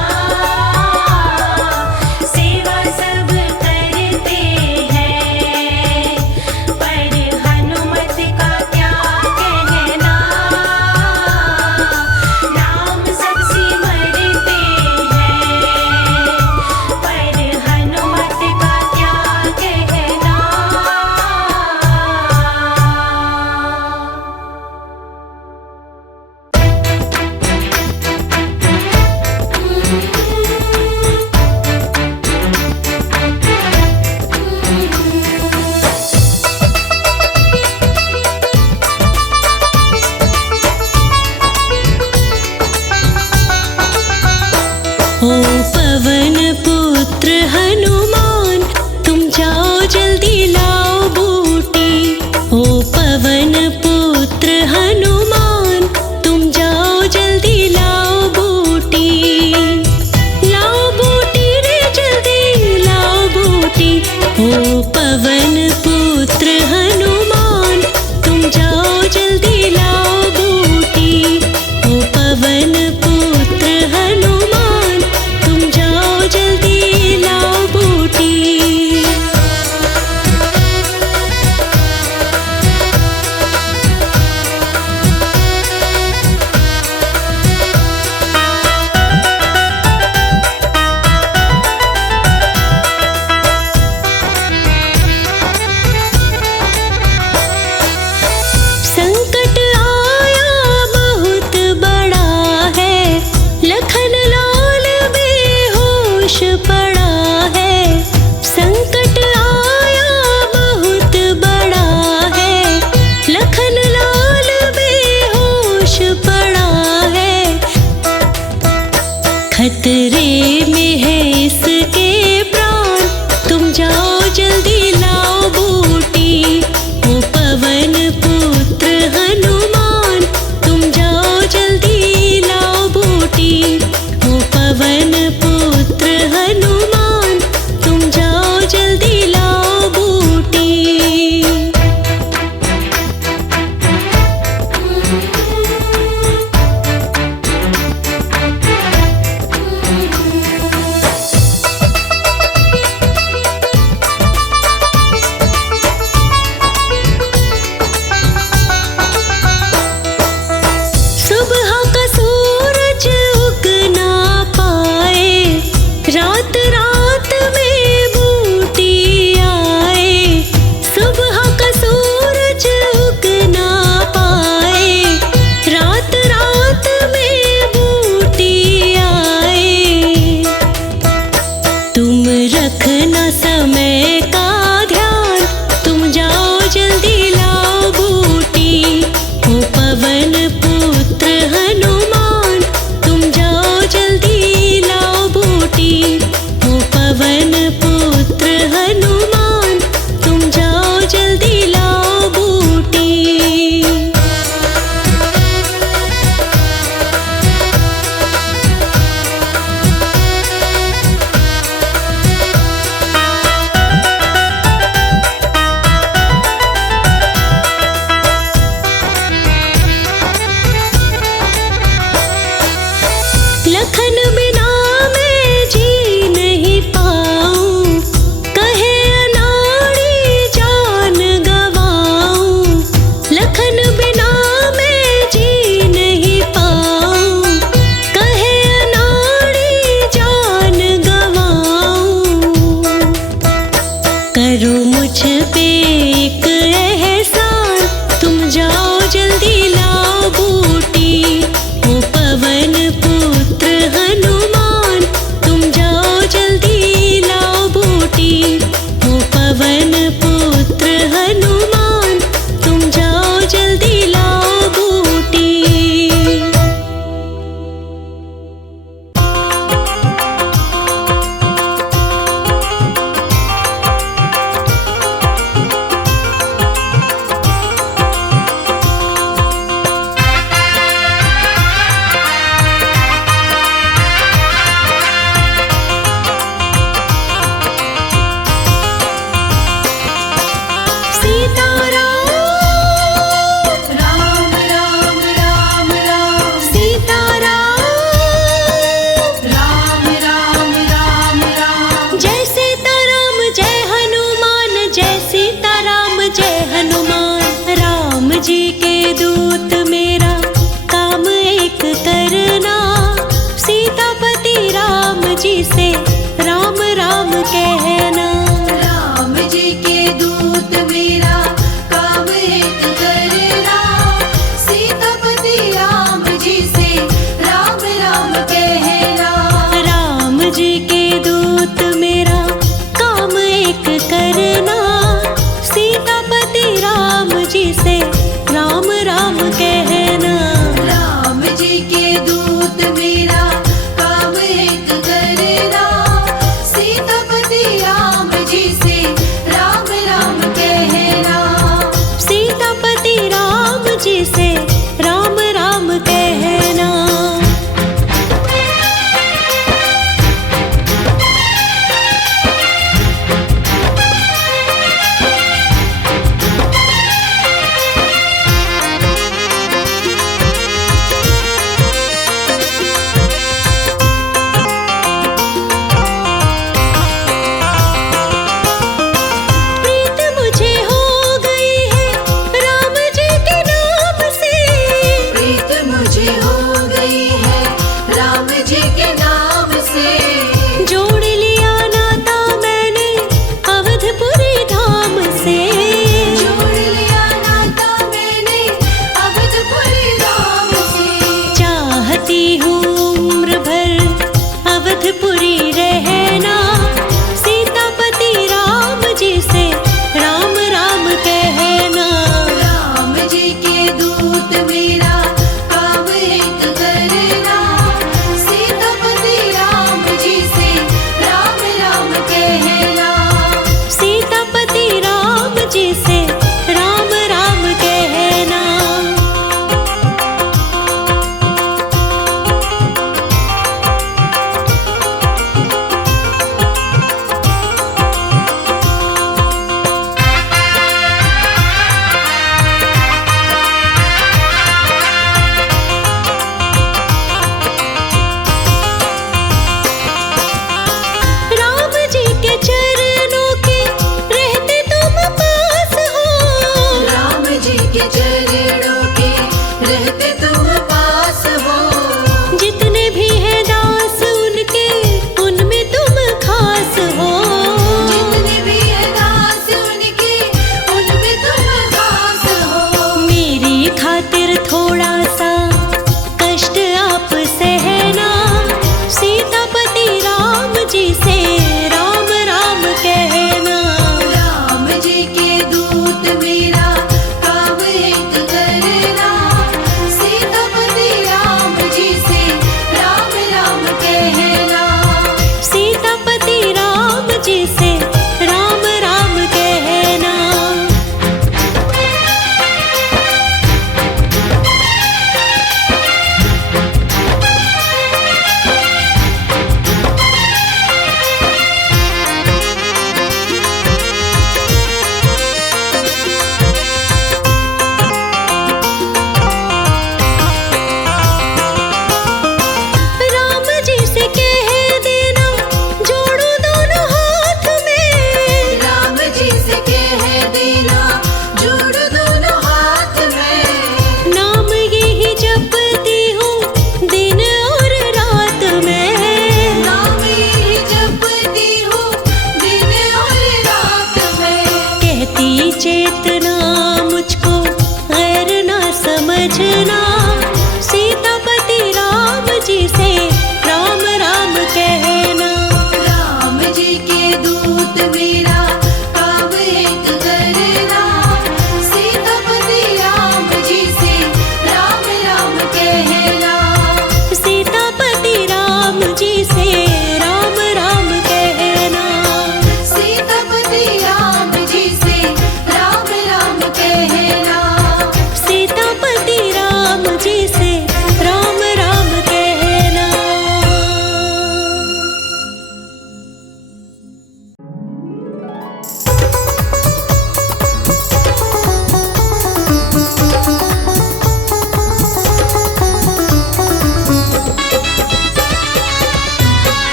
सेवा सब करते हैं पर हनुमत का क्या कहना। नाम सब सिमरते हैं पर हनुमत का क्या कहना। ओ पवन पुत्र हनुमान तुम जाओ जल्दी लाओ बूटी। ओ पवन पुत्र हनुमान तुम जाओ जल्दी लाओ बूटी। लाओ बूटी रे जल्दी लाओ बूटी। ओ पवन पुत्र हनुमान तुम जाओ जल्दी लाओ बूटी। ओ पवन पुत्र हनुमान तुम जाओ जल्दी लाओ बूटी। संकट आया बहुत बड़ा है लखन लाल बेहोश पड़ा है। संकट आया बहुत बड़ा है लखन लाल बेहोश पड़ा है। खतरे में है इसके प्राण तुम जाओ जल्दी लाओ बूटी। ओ पवन पुत्र हनुमान तुम जाओ जल्दी लाओ बूटी। ओ पवन पुत्र हनुमान तुम जाओ जल्दी लाओ बूटी।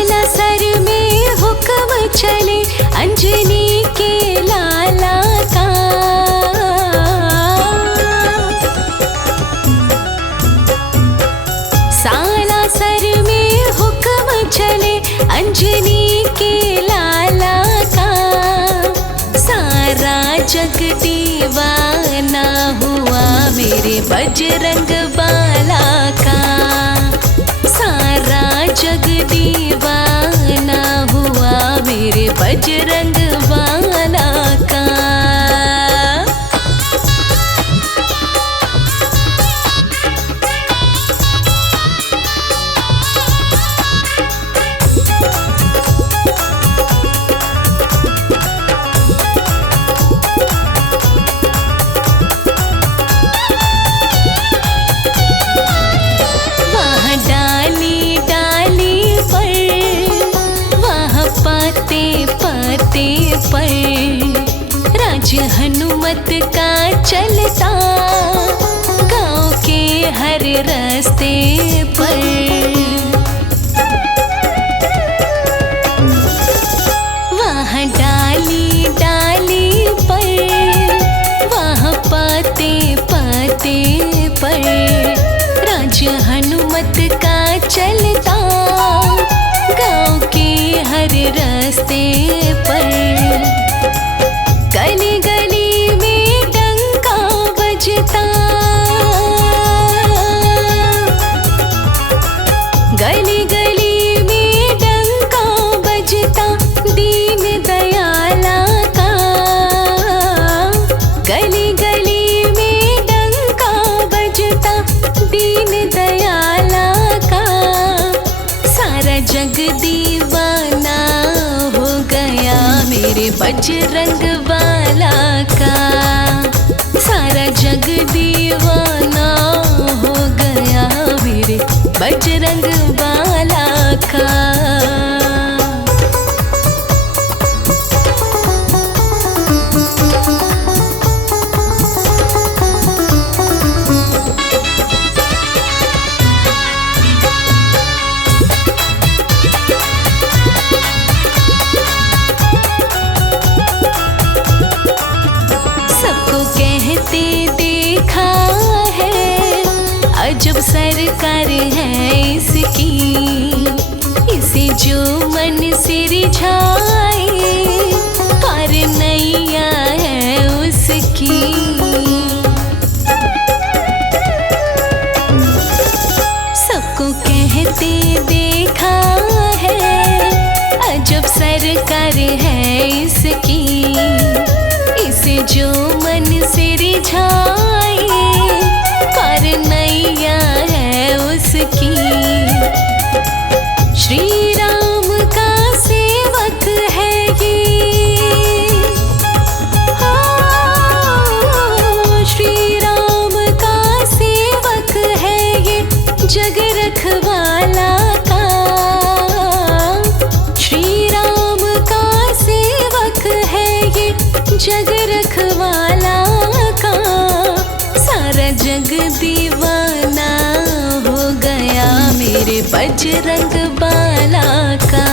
सालासर में हुक्म चले अंजनी के लाला का। सालासर में हुक्म चले अंजनी के लाला का। सारा जग दीवाना हुआ मेरे बजरंग बाला का। सारा जग दीवाना हुआ मेरे बजरंग बाला का। पर राज हनुमत का चलता गांव के हर रास्ते पर। वहाँ डाली डाली पर, वहाँ पाते पाते पर राज हनुमत का चलता गांव के हर रास्ते पर। गली गली में डंका बजता, गली गली में डंका बजता दीन दयाला का। गली गली में डंका बजता दीन दयाला का। सारा जग दीवाना हो गया मेरे बजरंग बाला का। सारा जग दीवाना हो गया मेरे बजरंग बाला का। जब सरकार है इसकी, इसे जो मन से रिझाए पार नैया है उसकी। सबको कहते देखा है अजब सरकार है इसकी, इसे जो मन से रिझाए पार नैया है उसकी। श्री राम का सेवक है ये, श्री राम का सेवक है ये जग रखवाला का। श्री राम का सेवक है ये जग रखवाला का। सारा जग दीवाना हो गया मेरे बजरंग बाला का।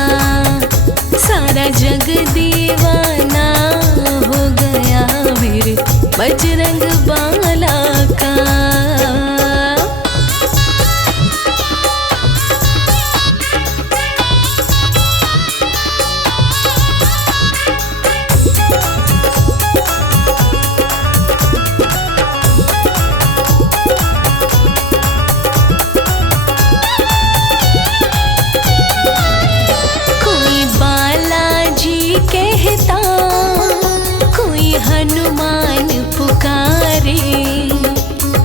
सारा जग दीवाना हो गया मेरे बजरंग बाला का। हनुमान पुकारे,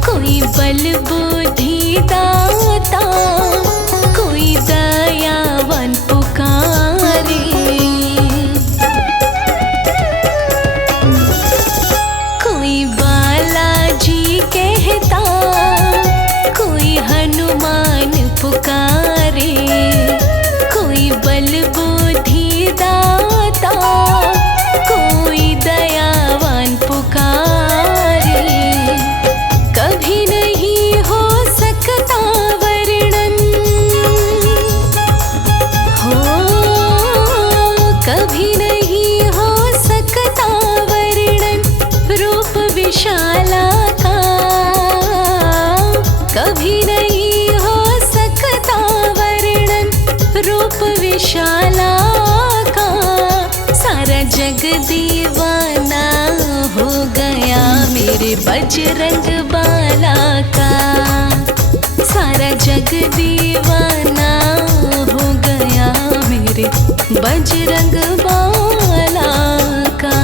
कोई बल बुद्धि दाता, कोई दयावान पुकारे। कोई बालाजी कहता, कोई हनुमान पुकारे, कोई बल बुद्धि दाता, कोई दयावान पुकारे। कभी नहीं हो सकता वर्णन, हो कभी नहीं हो सकता वर्णन रूप विशाला का। सारा जग दीवाना हो गया मेरे बजरंग बाला का। सारा जग दीवाना हो गया मेरे बजरंग बाला का।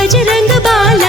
बजरंग बाली